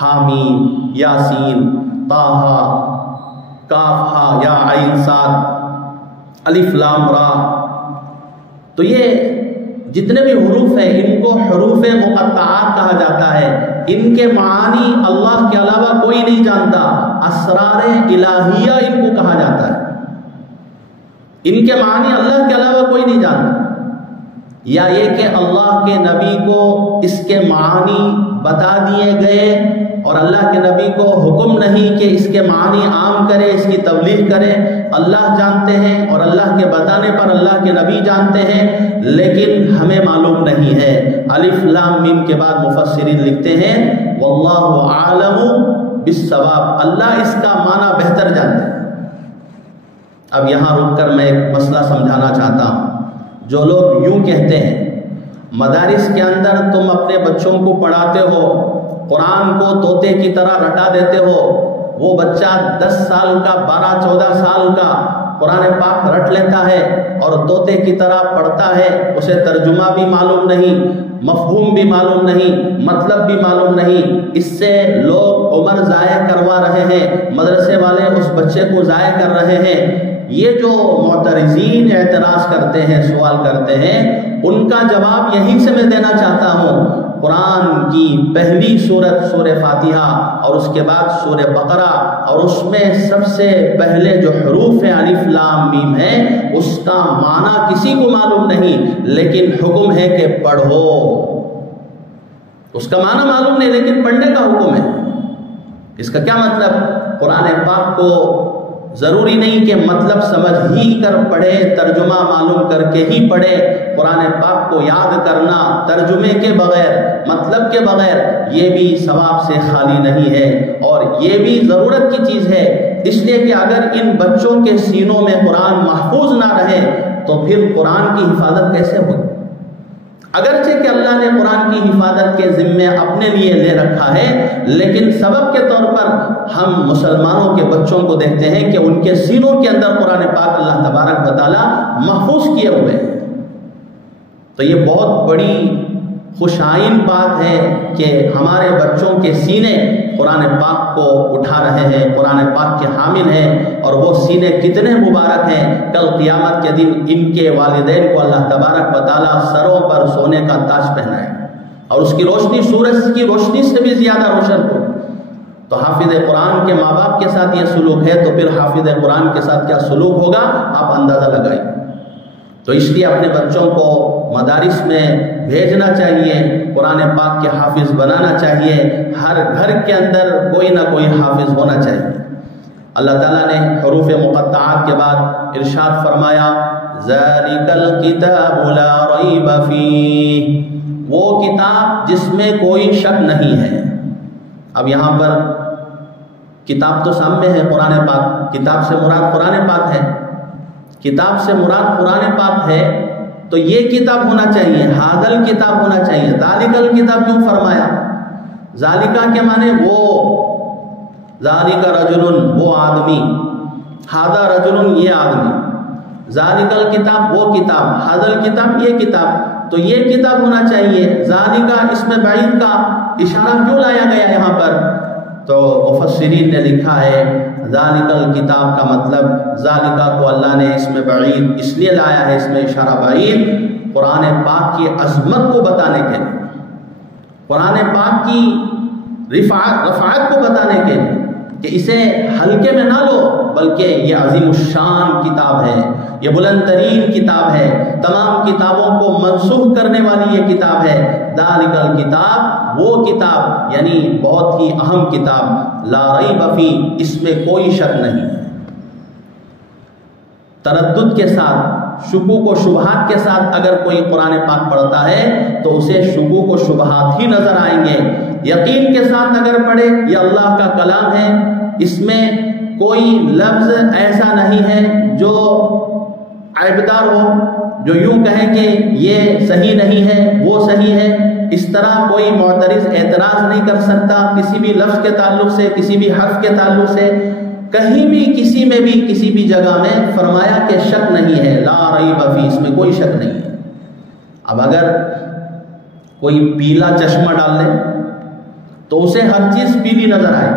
حامیم، یاسین، طٰہٰ، کاف ہا یا عین صاد، الف لام را. تو یہ جتنے بھی حروف ہیں ان کو حروف مقطعات کہا جاتا ہے. ان کے معانی اللہ کے علاوہ کوئی نہیں جانتا. اسرار الہیہ ان کو کہا جاتا ہے. ان کے معنی اللہ کے علاوہ کوئی نہیں جانتا. یا یہ کہ اللہ کے نبی کو اس کے معنی بتا دیے گئے اور اللہ کے نبی کو حکم نہیں کہ اس کے معنی عام کرے، اس کی تبلیغ کرے. اللہ جانتے ہیں اور اللہ کے بتانے پر اللہ کے نبی جانتے ہیں، لیکن ہمیں معلوم نہیں ہے. الف لام میم کے بعد مفسرین لکھتے ہیں واللہ عالم بالصواب، اللہ اس کا معنی بہتر جانتے ہیں. اب یہاں رک کر میں ایک مسئلہ سمجھانا چاہتا ہوں. جو لوگ یوں کہتے ہیں مدارس کے اندر تم اپنے بچوں کو پڑھاتے ہو، قرآن کو طوطے کی طرح رٹا دیتے ہو، وہ بچہ 10 سال کا 12-14 سال کا قرآن پاک رٹ لیتا ہے اور طوطے کی طرح پڑھتا ہے، اسے ترجمہ بھی معلوم نہیں، مفہوم بھی معلوم نہیں، مطلب بھی معلوم نہیں. اس سے لوگ عمر ضائع کروا رہے ہیں، مدرسے والے اس بچے کو ضائع کر رہے ہیں. یہ جو معترضین اعتراض کرتے ہیں، سوال کرتے ہیں، ان کا جواب یہیں سے میں دینا چاہتا ہوں. قرآن کی پہلی سورت سورہ فاتحہ اور اس کے بعد سورہ بقرہ، اور اس میں سب سے پہلے جو حروف ہیں الف لام میم ہے، اس کا معنی کسی کو معلوم نہیں، لیکن حکم ہے کہ پڑھو. اس کا معنی معلوم نہیں لیکن پڑھنے کا حکم ہے. اس کا کیا مطلب؟ قرآن پاک کو ضروری نہیں کہ مطلب سمجھ ہی کر پڑھے، ترجمہ معلوم کر کے ہی پڑھے. قرآن پاک کو یاد کرنا ترجمے کے بغیر، مطلب کے بغیر، یہ بھی ثواب سے خالی نہیں ہے اور یہ بھی ضرورت کی چیز ہے. اس لیے کہ اگر ان بچوں کے سینوں میں قرآن محفوظ نہ رہے تو پھر قرآن کی حفاظت کیسے ہوگی؟ اگرچہ کہ اللہ نے قرآن کی حفاظت کے ذمے اپنے لیے لے رکھا ہے، لیکن سبب کے طور پر ہم مسلمانوں کے بچوں کو دیکھتے ہیں کہ ان کے سینوں کے اندر قرآن پاک اللہ تبارک و تعالی محفوظ کیے ہوئے ہیں. تو یہ بہت بڑی خوشائن بات ہے کہ ہمارے بچوں کے سینے قرآن پاک کو اٹھا رہے ہیں، قرآن پاک کے حامل ہیں، اور وہ سینے کتنے مبارک ہیں. کل قیامت کے دن ان کے والدین کو اللہ تبارک و تعالیٰ سروں پر سونے کا تاج پہنائے اور اس کی روشنی سورج کی روشنی سے بھی زیادہ روشن ہو. تو حافظ قرآن کے ماں باپ کے ساتھ یہ سلوک ہے تو پھر حافظ قرآن کے ساتھ کیا سلوک ہوگا آپ اندازہ لگائیں. تو اس لیے اپنے بچوں کو مدارس میں بھیجنا چاہیے، قرآن پاک کے حافظ بنانا چاہیے، ہر گھر کے اندر کوئی نہ کوئی حافظ ہونا چاہیے۔ اللہ تعالیٰ نے حروف مقطعات کے بعد ارشاد فرمایا ذَلِكَ الْكِتَابُ لَا رَيْبَ فِيهِ، وہ کتاب جس میں کوئی شک نہیں ہے۔ اب یہاں پر کتاب تو سامنے ہے قرآن پاک، کتاب سے مراد قرآن پاک ہے، کتاب سے مراد قرآن پاک ہے، تو یہ کتاب ہونا چاہیے، حاضل کتاب ہونا چاہیے۔ ذالک الکتاب کیوں فرمایا؟ ذالکہ کے معنی وہ، ذالک رجل وہ آدمی، ھذا رجل یہ آدمی، ذالک الکتاب وہ کتاب، ھذا الکتاب یہ کتاب، تو یہ کتاب ہونا چاہیے۔ ذالکہ اس میں بعید کا اشارہ کیوں لایا گیا یہاں پر؟ تو مفسرین نے لکھا ہے ذالک الکتاب کا مطلب ذالکہ کو اللہ نے اس میں بعید اس لیے لایا ہے، اس میں اشارہ بعید قرآن پاک کی عظمت کو بتانے کے لیے، قرآن پاک کی رفعت کو بتانے کے لیے کہ اسے ہلکے میں نہ لو، بلکہ یہ عظیم الشان کتاب ہے، یہ بلند ترین کتاب ہے، تمام کتابوں کو منسوخ کرنے والی یہ کتاب ہے۔ ذالک الکتاب وہ کتاب، یعنی بہت ہی اہم کتاب، لا ریب فیہ اس میں کوئی شک نہیں ہے۔ تردد کے ساتھ، شکوک و شبہات کے ساتھ اگر کوئی قرآن پاک پڑھتا ہے تو اسے شکوک و شبہات ہی نظر آئیں گے۔ یقین کے ساتھ اگر پڑھے یہ اللہ کا کلام ہے، اس میں کوئی لفظ ایسا نہیں ہے جو عیبدار ہو، جو یوں کہیں کہ یہ صحیح نہیں ہے وہ صحیح ہے، اس طرح کوئی معترض اعتراض نہیں کر سکتا کسی بھی لفظ کے تعلق سے، کسی بھی حرف کے تعلق سے، کہیں بھی کسی میں بھی کسی بھی جگہ میں فرمایا کہ شک نہیں ہے، لا ریب فیہ اس میں کوئی شک نہیں ہے۔ اب اگر کوئی پیلا چشمہ ڈال لے تو اسے ہر چیز پیلی نظر آئے،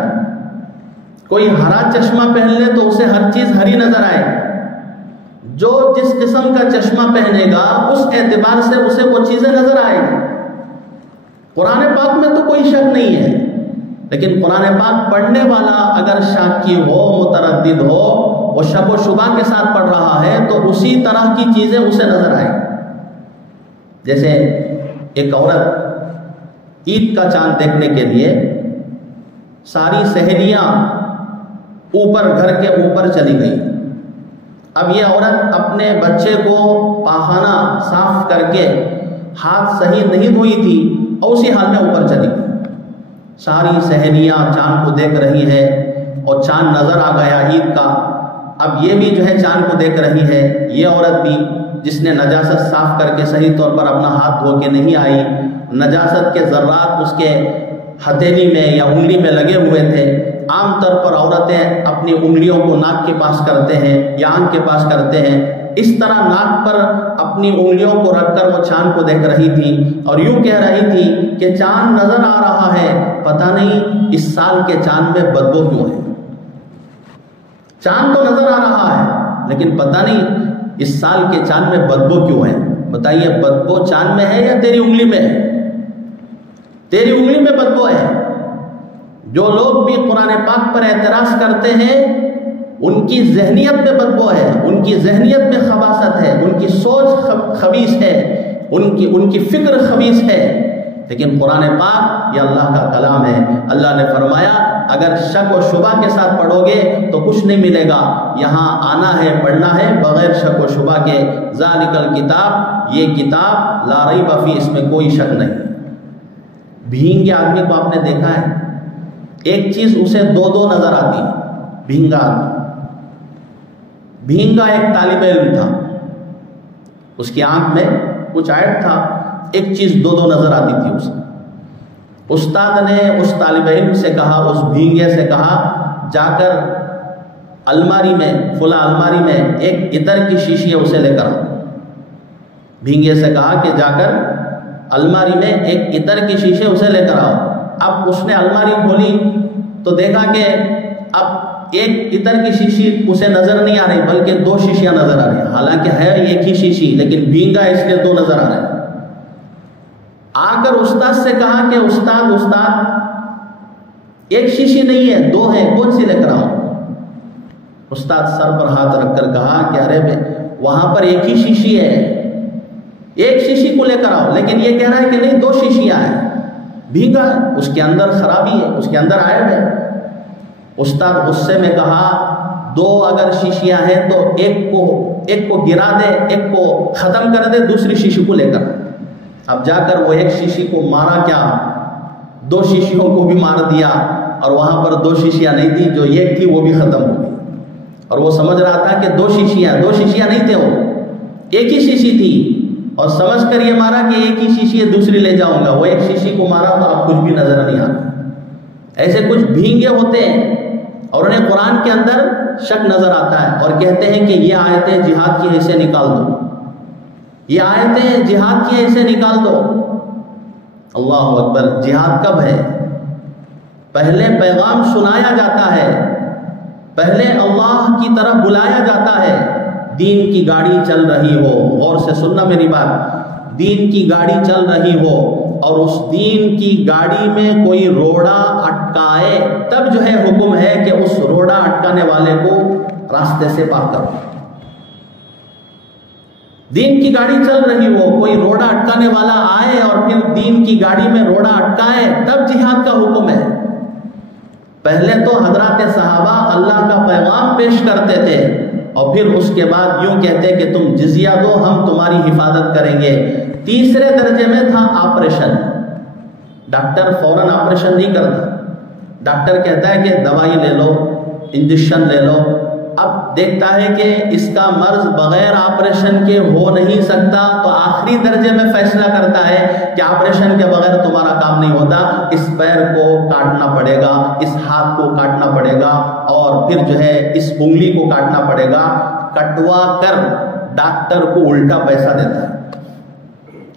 کوئی ہرا چشمہ پہن لے تو اسے ہر چیز ہری نظر آئے۔ جو جس قسم کا چشمہ پہنے گا اس اعتبار سے اسے وہ چیزیں نظر آئیں گی۔ قرآن پاک میں تو کوئی شک نہیں ہے، لیکن قرآن پاک پڑھنے والا اگر شاکی ہو، متردد ہو، وہ شک و شبہ کے ساتھ پڑھ رہا ہے تو اسی طرح کی چیزیں اسے نظر آئیں۔ جیسے ایک عورت عید کا چاند دیکھنے کے لیے ساری سہیلیاں اوپر گھر کے اوپر چلی گئی۔ اب یہ عورت اپنے بچے کو پاخانہ صاف کر کے ہاتھ صحیح نہیں دھوئی تھی اور اسی حال میں اوپر چلی گئی۔ ساری سہیلیاں چاند کو دیکھ رہی ہے اور چاند نظر آ گیا عید کا۔ اب یہ بھی جو ہے چاند کو دیکھ رہی ہے، یہ عورت بھی جس نے نجاست صاف کر کے صحیح طور پر اپنا ہاتھ دھو کے نہیں آئی، نجاست کے ذرات اس کے ہتھیلی میں یا انگلی میں لگے ہوئے تھے۔ عام طور پر عورتیں اپنی انگلیوں کو ناک کے پاس کرتے ہیں یا آنکھ کے پاس کرتے ہیں، اس طرح ناک پر اپنی انگلیوں کو رکھ کر وہ چاند کو دیکھ رہی تھی اور یوں کہہ رہی تھی کہ چاند نظر آ رہا ہے، پتہ نہیں اس سال کے چاند میں بدبو کیوں ہے۔ چاند تو نظر آ رہا ہے لیکن پتہ نہیں اس سال کے چاند میں بدبو کیوں ہے۔ بتائیے بدبو چاند میں ہے یا تیری انگلی میں ہے؟ تیری انگلی میں بدبو ہے۔ جو لوگ بھی قرآن پاک پر اعتراض کرتے ہیں ان کی ذہنیت میں بدبو ہے، ان کی ذہنیت میں خباثت ہے، ان کی سوچ خبیث ہے، ان کی فکر خبیث ہے۔ لیکن قرآن پاک یہ اللہ کا کلام ہے۔ اللہ نے فرمایا اگر شک و شبہ کے ساتھ پڑھو گے تو کچھ نہیں ملے گا، یہاں آنا ہے پڑھنا ہے بغیر شک و شبہ کے۔ ذالک الکتاب یہ کتاب لا ریب فیہ اس میں کوئی شک نہیں۔ بھینگے آدمی کو آپ نے دیکھا ہے، ایک چیز اسے دو دو نظر آتی ہے۔ بھینگا آدمی، بھینگا ایک طالب علم تھا، اس کی آنکھ میں کچھ عیب تھا، ایک چیز دو دو نظر آتی تھی اسے۔ استاد نے اس طالب علم سے کہا، اس بھینگے سے کہا جا کر الماری میں فلاں الماری میں ایک عطر کی شیشی ہے اسے لے کر آ۔ بھینگے سے کہا کہ جا کر الماری میں ایک عطر کی شیشی اسے لے کر آؤ۔ اب اس نے الماری کھولی تو دیکھا کہ اب ایک عطر کی شیشی اسے نظر نہیں آ رہی بلکہ دو شیشیاں نظر آ رہی ہیں، حالانکہ ہے ایک ہی شیشی لیکن بھینگا اس لیے دو نظر آ رہے ہیں۔ آ کر استاد سے کہا کہ استاد ایک شیشی نہیں ہے دو ہے، کون سی لے کر آؤں؟ استاد سر پر ہاتھ رکھ کر کہا کہ ارے وہاں پر ایک ہی شیشی ہے، ایک شیشی کو لے کر آؤ، لیکن یہ کہہ رہا ہے کہ نہیں 2 شیشیاں ہیں، بھیگا ہے، اس کے اندر خرابی ہے، اس کے اندر عیب ہے۔ استاد غصے میں کہا 2 اگر شیشیاں ہیں تو ایک کو گرا دے، ایک کو ختم کر دے، دوسری شیشی کو لے کر۔ اب جا کر وہ ایک شیشی کو مارا کیا، 2 شیشیوں کو بھی مار دیا، اور وہاں پر 2 شیشیاں نہیں تھی، جو ایک تھی وہ بھی ختم ہو گئی۔ اور وہ سمجھ رہا تھا کہ 2 شیشیاں نہیں تھے، وہ ایک ہی شیشی تھی، اور سمجھ کر یہ مارا کہ ایک ہی شیشی ہے، دوسری لے جاؤں گا۔ وہ ایک شیشی کو مارا تو اب کچھ بھی نظر نہیں آتا۔ ایسے کچھ بھینگے ہوتے ہیں اور انہیں قرآن کے اندر شک نظر آتا ہے، اور کہتے ہیں کہ یہ آیتیں جہاد کی حصے نکال دو، یہ آیتیں جہاد کی حصے نکال دو۔ اللہ اکبر! جہاد کب ہے؟ پہلے پیغام سنایا جاتا ہے، پہلے اللہ کی طرف بلایا جاتا ہے۔ دین کی گاڑی چل رہی ہو، غور سے سننا میری بات، دین کی گاڑی چل رہی ہو اور اس دین کی گاڑی میں کوئی روڑا اٹکائے، تب جو ہے حکم ہے کہ اس روڑا اٹکانے والے کو راستے سے پاک کرو۔ دین کی گاڑی چل رہی ہو، کوئی روڑا اٹکانے والا آئے اور پھر دین کی گاڑی میں روڑا اٹکائے، تب جہاد کا حکم ہے۔ پہلے تو حضرات صحابہ اللہ کا پیغام پیش کرتے تھے، اور پھر اس کے بعد یوں کہتے کہ تم جزیہ دو، ہم تمہاری حفاظت کریں گے۔ تیسرے درجے میں تھا آپریشن۔ ڈاکٹر فوراً آپریشن نہیں کرتا، ڈاکٹر کہتا ہے کہ دوائی لے لو، انجیکشن لے لو۔ اب دیکھتا ہے کہ اس کا مرض بغیر آپریشن کے ہو نہیں سکتا، تو آخری درجے میں فیصلہ کرتا ہے کہ آپریشن کے بغیر تمہارا کام نہیں ہوتا، اس پیر کو کاٹنا پڑے گا، اس ہاتھ کو کاٹنا پڑے گا، اور پھر جو ہے اس انگلی کو کاٹنا پڑے گا۔ کٹوا کر ڈاکٹر کو الٹا پیسہ دیتا ہے،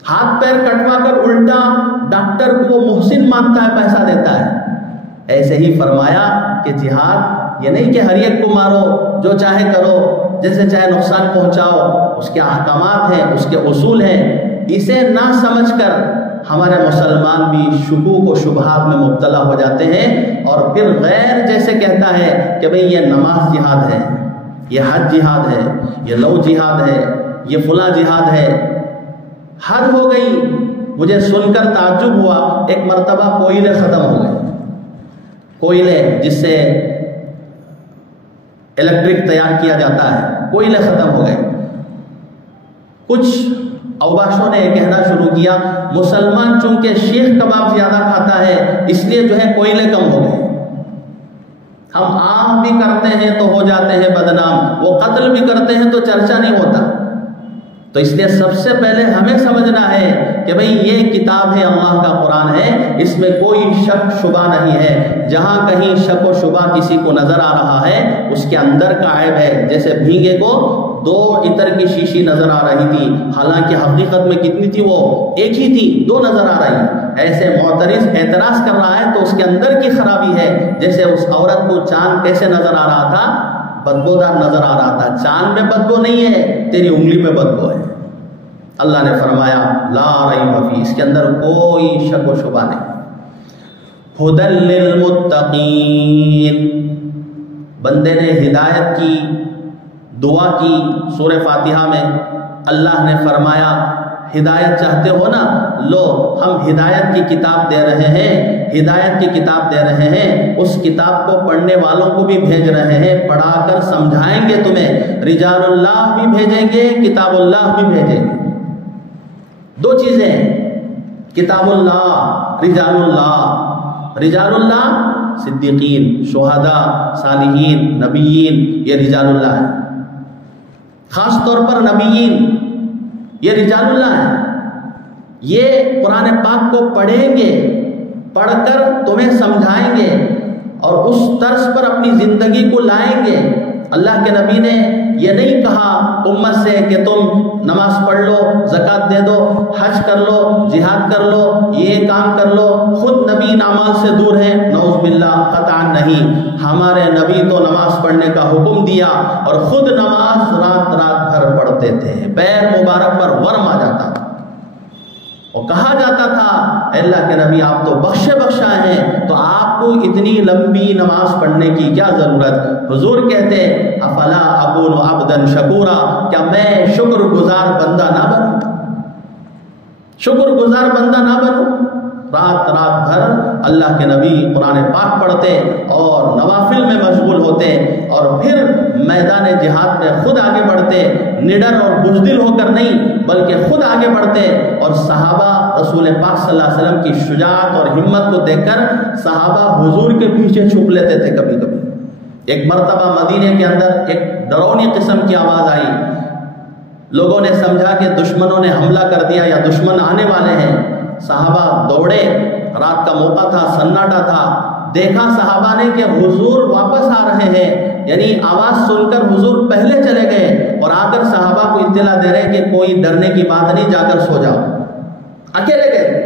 ہاتھ پیر کٹوا کر الٹا ڈاکٹر کو وہ محسن مانتا ہے، پیسہ دیتا ہے۔ ایسے ہی فرمایا کہ جہاد یہ نہیں کہ ہر ایک کو مارو، جو چاہے کرو، جیسے چاہے نقصان پہنچاؤ، اس کے احکامات ہیں، اس کے اصول ہیں۔ اسے نہ سمجھ کر ہمارے مسلمان بھی شکوک و شبہات میں مبتلا ہو جاتے ہیں، اور پھر غیر جیسے کہتا ہے کہ بھئی یہ نماز جہاد ہے، یہ حج جہاد ہے، یہ لو جہاد ہے، یہ فلاں جہاد ہے۔ حد ہو گئی۔ مجھے سن کر تعجب ہوا، ایک مرتبہ کوئلے ختم ہو گئے، کوئلے جس سے الیکٹرک تیار کیا جاتا ہے، کوئلے ختم ہو گئے۔ کچھ اوباشوں نے کہنا شروع کیا مسلمان چونکہ شیخ کباب زیادہ کھاتا ہے اس لیے جو ہے کوئلے کم ہو گئے، ہم عام بھی کرتے ہیں تو ہو جاتے ہیں بدنام، وہ قتل بھی کرتے ہیں تو چرچا نہیں ہوتا۔ تو اس لیے سب سے پہلے ہمیں سمجھنا ہے کہ بھئی یہ کتاب ہے، اللہ کا قرآن ہے، اس میں کوئی شک شبہ نہیں ہے۔ جہاں کہیں شک و شبہ کسی کو نظر آ رہا ہے اس کے اندر کا عیب ہے۔ جیسے بھینگے کو 2 عطر کی شیشی نظر آ رہی تھی، حالانکہ حقیقت میں کتنی تھی؟ وہ ایک ہی تھی، 2 نظر آ رہی ہیں۔ ایسے معترض اعتراض کر رہا ہے تو اس کے اندر کی خرابی ہے۔ جیسے اس عورت کو چاند کیسے نظر آ رہا تھا؟ بدبودار نظر آ رہا تھا۔ چاند میں بدبو نہیں ہے، تیری انگلی میں بدبو ہے۔ اللہ نے فرمایا لا ریب فیہ، اس کے اندر کوئی شک و شبہ نہیں۔ ھدی للمتقین، بندے نے ہدایت کی دعا کی سورہ فاتحہ میں، اللہ نے فرمایا ہدایت چاہتے ہو نا، لو ہم ہدایت کی کتاب دے رہے ہیں، ہدایت کی کتاب دے رہے ہیں، اس کتاب کو پڑھنے والوں کو بھی بھیج رہے ہیں، پڑھا کر سمجھائیں گے تمہیں، رجال اللہ بھی بھیجیں گے، کتاب اللہ بھی بھیجیں گے۔ 2 چیزیں، کتاب اللہ، رجال اللہ۔ رجال اللہ صدیقین، شہداء، صالحین، نبیین، یہ رجال اللہ ہے۔ خاص طور پر نبیین، یہ رجال اللہ ہے۔ یہ قرآن پاک کو پڑھیں گے، پڑھ کر تمہیں سمجھائیں گے اور اس طرز پر اپنی زندگی کو لائیں گے۔ اللہ کے نبی نے یہ نہیں کہا امت سے کہ تم نماز پڑھ لو، زکوٰۃ دے دو، حج کر لو، جہاد کر لو، یہ کام کر لو، خود نبی ان اعمال سے دور ہیں، نعوذ باللہ، قطعاً نہیں۔ ہمارے نبی تو نماز پڑھنے کا حکم دیا اور خود نماز رات رات بھر پڑھتے تھے، پیر مبارک پر ورم آ جاتا تھا، اور کہا جاتا تھا اے اللہ کے نبی آپ تو بخشے بخشا ہیں، تو آپ کو اتنی لمبی نماز پڑھنے کی کیا ضرورت؟ حضور کہتے افلا اکون عبدا شکورا، کیا میں شکر گزار بندہ نہ بنوں؟ شکر گزار بندہ نہ بنو، رات بھر اللہ کے نبی قرآن پاک پڑھتے اور نوافل میں مشغول ہوتے اور پھر میدان جہاد میں خود آگے بڑھتے، نڈر اور بزدل ہو کر نہیں بلکہ خود آگے بڑھتے، اور صحابہ رسول پاک صلی اللہ علیہ وسلم کی شجاعت اور ہمت کو دیکھ کر صحابہ حضور کے پیچھے چھپ لیتے تھے۔ کبھی کبھی ایک مرتبہ مدینے کے اندر ایک ڈراؤنی قسم کی آواز آئی، لوگوں نے سمجھا کہ دشمنوں نے حملہ کر دیا یا دشمن آنے والے ہیں، صحابہ دوڑے، رات کا موقع تھا، سناٹا تھا، دیکھا صحابہ نے کہ حضور واپس آ رہے ہیں، یعنی آواز سن کر حضور پہلے چلے گئے اور آ کر صحابہ کو اطلاع دے رہے کہ کوئی ڈرنے کی بات نہیں، جا کر سو جاؤ، اکیلے گئے۔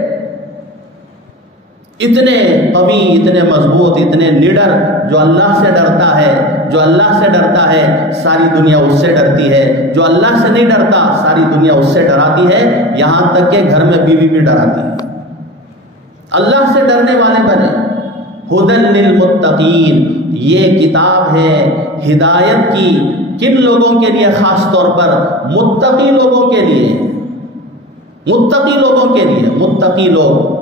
اتنے قوی، اتنے مضبوط، اتنے نڈر، جو اللہ سے ڈرتا ہے، جو اللہ سے ڈرتا ہے ساری دنیا اس سے ڈرتی ہے، جو اللہ سے نہیں ڈرتا ساری دنیا اس سے ڈراتی ہے، یہاں تک کہ گھر میں بیوی بھی ڈراتی ہے۔ اللہ سے ڈرنے والے بنے۔ ہدی للمتقین، یہ کتاب ہے ہدایت کی، کن لوگوں کے لیے؟ خاص طور پر متقی لوگوں کے لیے، متقی لوگوں کے لیے۔ متقی لوگ،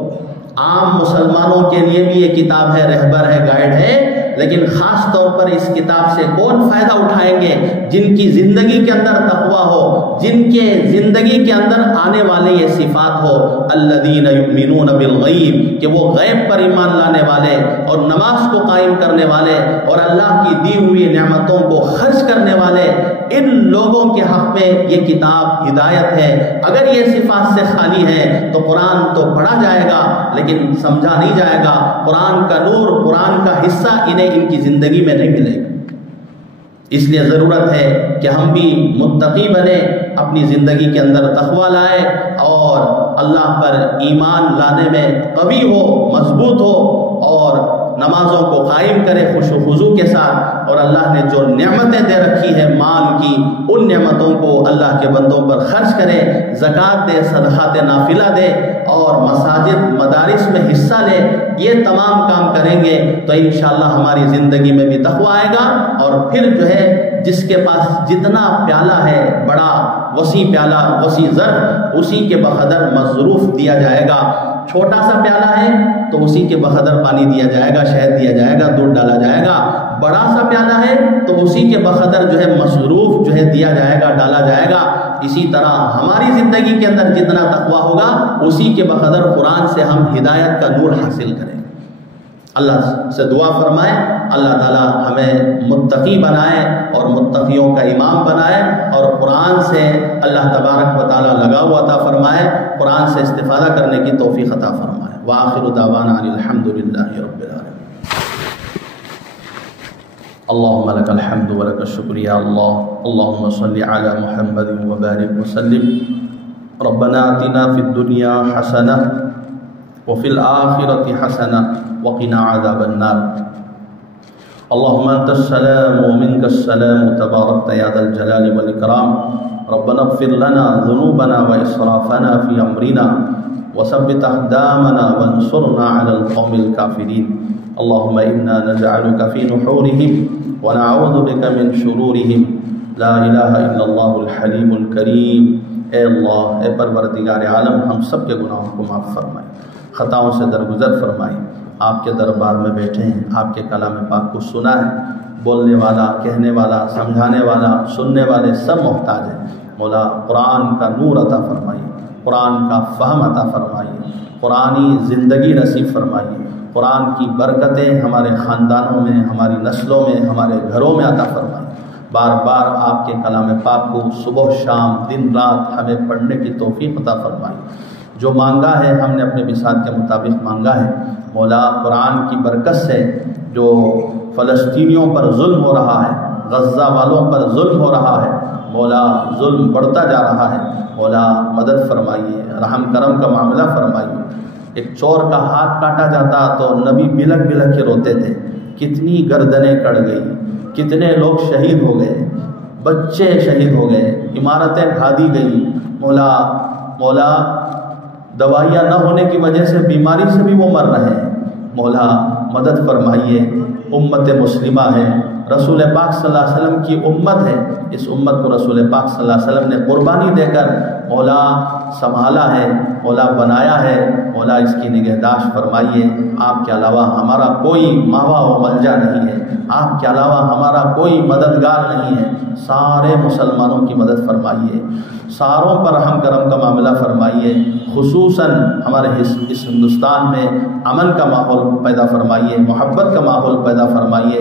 عام مسلمانوں کے لیے بھی یہ کتاب ہے، رہبر ہے، گائیڈ ہے، لیکن خاص طور پر اس کتاب سے کون فائدہ اٹھائیں گے؟ جن کی زندگی کے اندر تقویٰ ہو، جن کے زندگی کے اندر آنے والے یہ صفات ہو، الذین یؤمنون بالغیب، کہ وہ غیب پر ایمان لانے والے اور نماز کو قائم کرنے والے اور اللہ کی دی ہوئی نعمتوں کو خرچ کرنے والے، ان لوگوں کے حق میں یہ کتاب ہدایت ہے۔ اگر یہ صفات سے خالی ہے تو قرآن تو پڑھا جائے گا لیکن سمجھا نہیں جائے گا، قرآن کا نور، قرآن کا حصہ انہیں ان کی زندگی میں نہیں ملے گا۔ اس لیے ضرورت ہے کہ ہم بھی متقی بنے، اپنی زندگی کے اندر تقویٰ لائے اور اللہ پر ایمان لانے میں قوی ہو، مضبوط ہو، اور نمازوں کو قائم کرے خوش و خضوع کے ساتھ، اور اللہ نے جو نعمتیں دے رکھی ہے مال کی، ان نعمتوں کو اللہ کے بندوں پر خرچ کرے، زکوٰۃ دے، صدقات نافلہ دے، اور مساجد مدارس میں حصہ لے۔ یہ تمام کام کریں گے تو انشاءاللہ ہماری زندگی میں بھی تقویٰ آئے گا، اور پھر جو ہے جس کے پاس جتنا پیالہ ہے، بڑا وسیع پیالہ، وسیع ظرف، اسی کے بقدر مصروف دیا جائے گا۔ چھوٹا سا پیالہ ہے تو اسی کے بقدر پانی دیا جائے گا، شہد دیا جائے گا، دودھ ڈالا جائے گا۔ بڑا سا پیالہ ہے تو اسی کے بقدر جو ہے مصروف جو ہے دیا جائے گا، ڈالا جائے گا۔ اسی طرح ہماری زندگی کے اندر جتنا تقویٰ ہوگا اسی کے بقدر قرآن سے ہم ہدایت کا نور حاصل کریں۔ اللہ سے دعا فرمائے اللہ تعالی ہمیں متقی بنائے اور متقیوں کا امام بنائے، اور قرآن سے اللہ تبارک و تعالی لگاؤ عطا فرمائے، قرآن سے استفادہ کرنے کی توفیق عطا فرمائے۔ وآخر دعوانا ان الحمد للہ رب العالمین۔ اللهم لك الحمد ولك الشكر يا الله، اللهم صل على محمد وبارك وسلم۔ ربنا آتنا في الدنيا حسنة وفي الآخرة حسنة وقنا عذاب النار۔ اللهم أنت السلام ومنك السلام تباركت يا ذا الجلال والإكرام۔ ربنا اغفر لنا ذنوبنا وإسرافنا في أمرنا وثبت أقدامنا وانصرنا على القوم الكافرين۔ اللهم إنا نجعلك في نحورهم ونعوذ بك من شرورهم، لا إله إلا الله الحليم الكريم۔ اے اللہ، اے پروردگار عالم، ہم سب کے گناہوں کو معاف فرمائے، خطاؤں سے درگزر فرمائے۔ آپ کے دربار میں بیٹھے ہیں، آپ کے کلام پاک کو سنا ہے، بولنے والا، کہنے والا، سمجھانے والا، سننے والے سب محتاج ہیں۔ مولا قرآن کا نور عطا فرمائیے، قرآن کا فہم عطا فرمائیے، قرآنی زندگی نصیب فرمائیے، قرآن کی برکتیں ہمارے خاندانوں میں، ہماری نسلوں میں، ہمارے گھروں میں عطا فرمائیے۔ بار بار آپ کے کلام پاک کو صبح شام دن رات ہمیں پڑھنے کی توفیق عطا فرمائیے۔ جو مانگا ہے ہم نے اپنے بساط کے مطابق مانگا ہے، مولا قرآن کی برکت سے جو فلسطینیوں پر ظلم ہو رہا ہے، غزہ والوں پر ظلم ہو رہا ہے، مولا ظلم بڑھتا جا رہا ہے، مولا مدد فرمائیے، رحم کرم کا معاملہ فرمائیے۔ ایک چور کا ہاتھ کاٹا جاتا تو نبی بلک بلک کے روتے تھے، کتنی گردنیں کٹ گئی، کتنے لوگ شہید ہو گئے، بچے شہید ہو گئے، عمارتیں ڈھا دی گئی۔ مولا دوائیاں نہ ہونے کی وجہ سے بیماری سے بھی وہ مر رہے ہیں، مولا مدد فرمائیے۔ امت مسلمہ ہے، رسول پاک صلی اللہ علیہ وسلم کی امت ہے، اس امت کو رسول پاک صلی اللہ علیہ وسلم نے قربانی دے کر مولا سنبھالا ہے، مولا بنایا ہے، مولا اس کی نگہداشت فرمائیے۔ آپ کے علاوہ ہمارا کوئی ماوا و ملجا نہیں ہے، آپ کے علاوہ ہمارا کوئی مددگار نہیں ہے، سارے مسلمانوں کی مدد فرمائیے، ساروں پر رحم کرم کا معاملہ فرمائیے، خصوصاً ہمارے اس ہندوستان میں امن کا ماحول پیدا فرمائیے، محبت کا ماحول پیدا فرمائیے،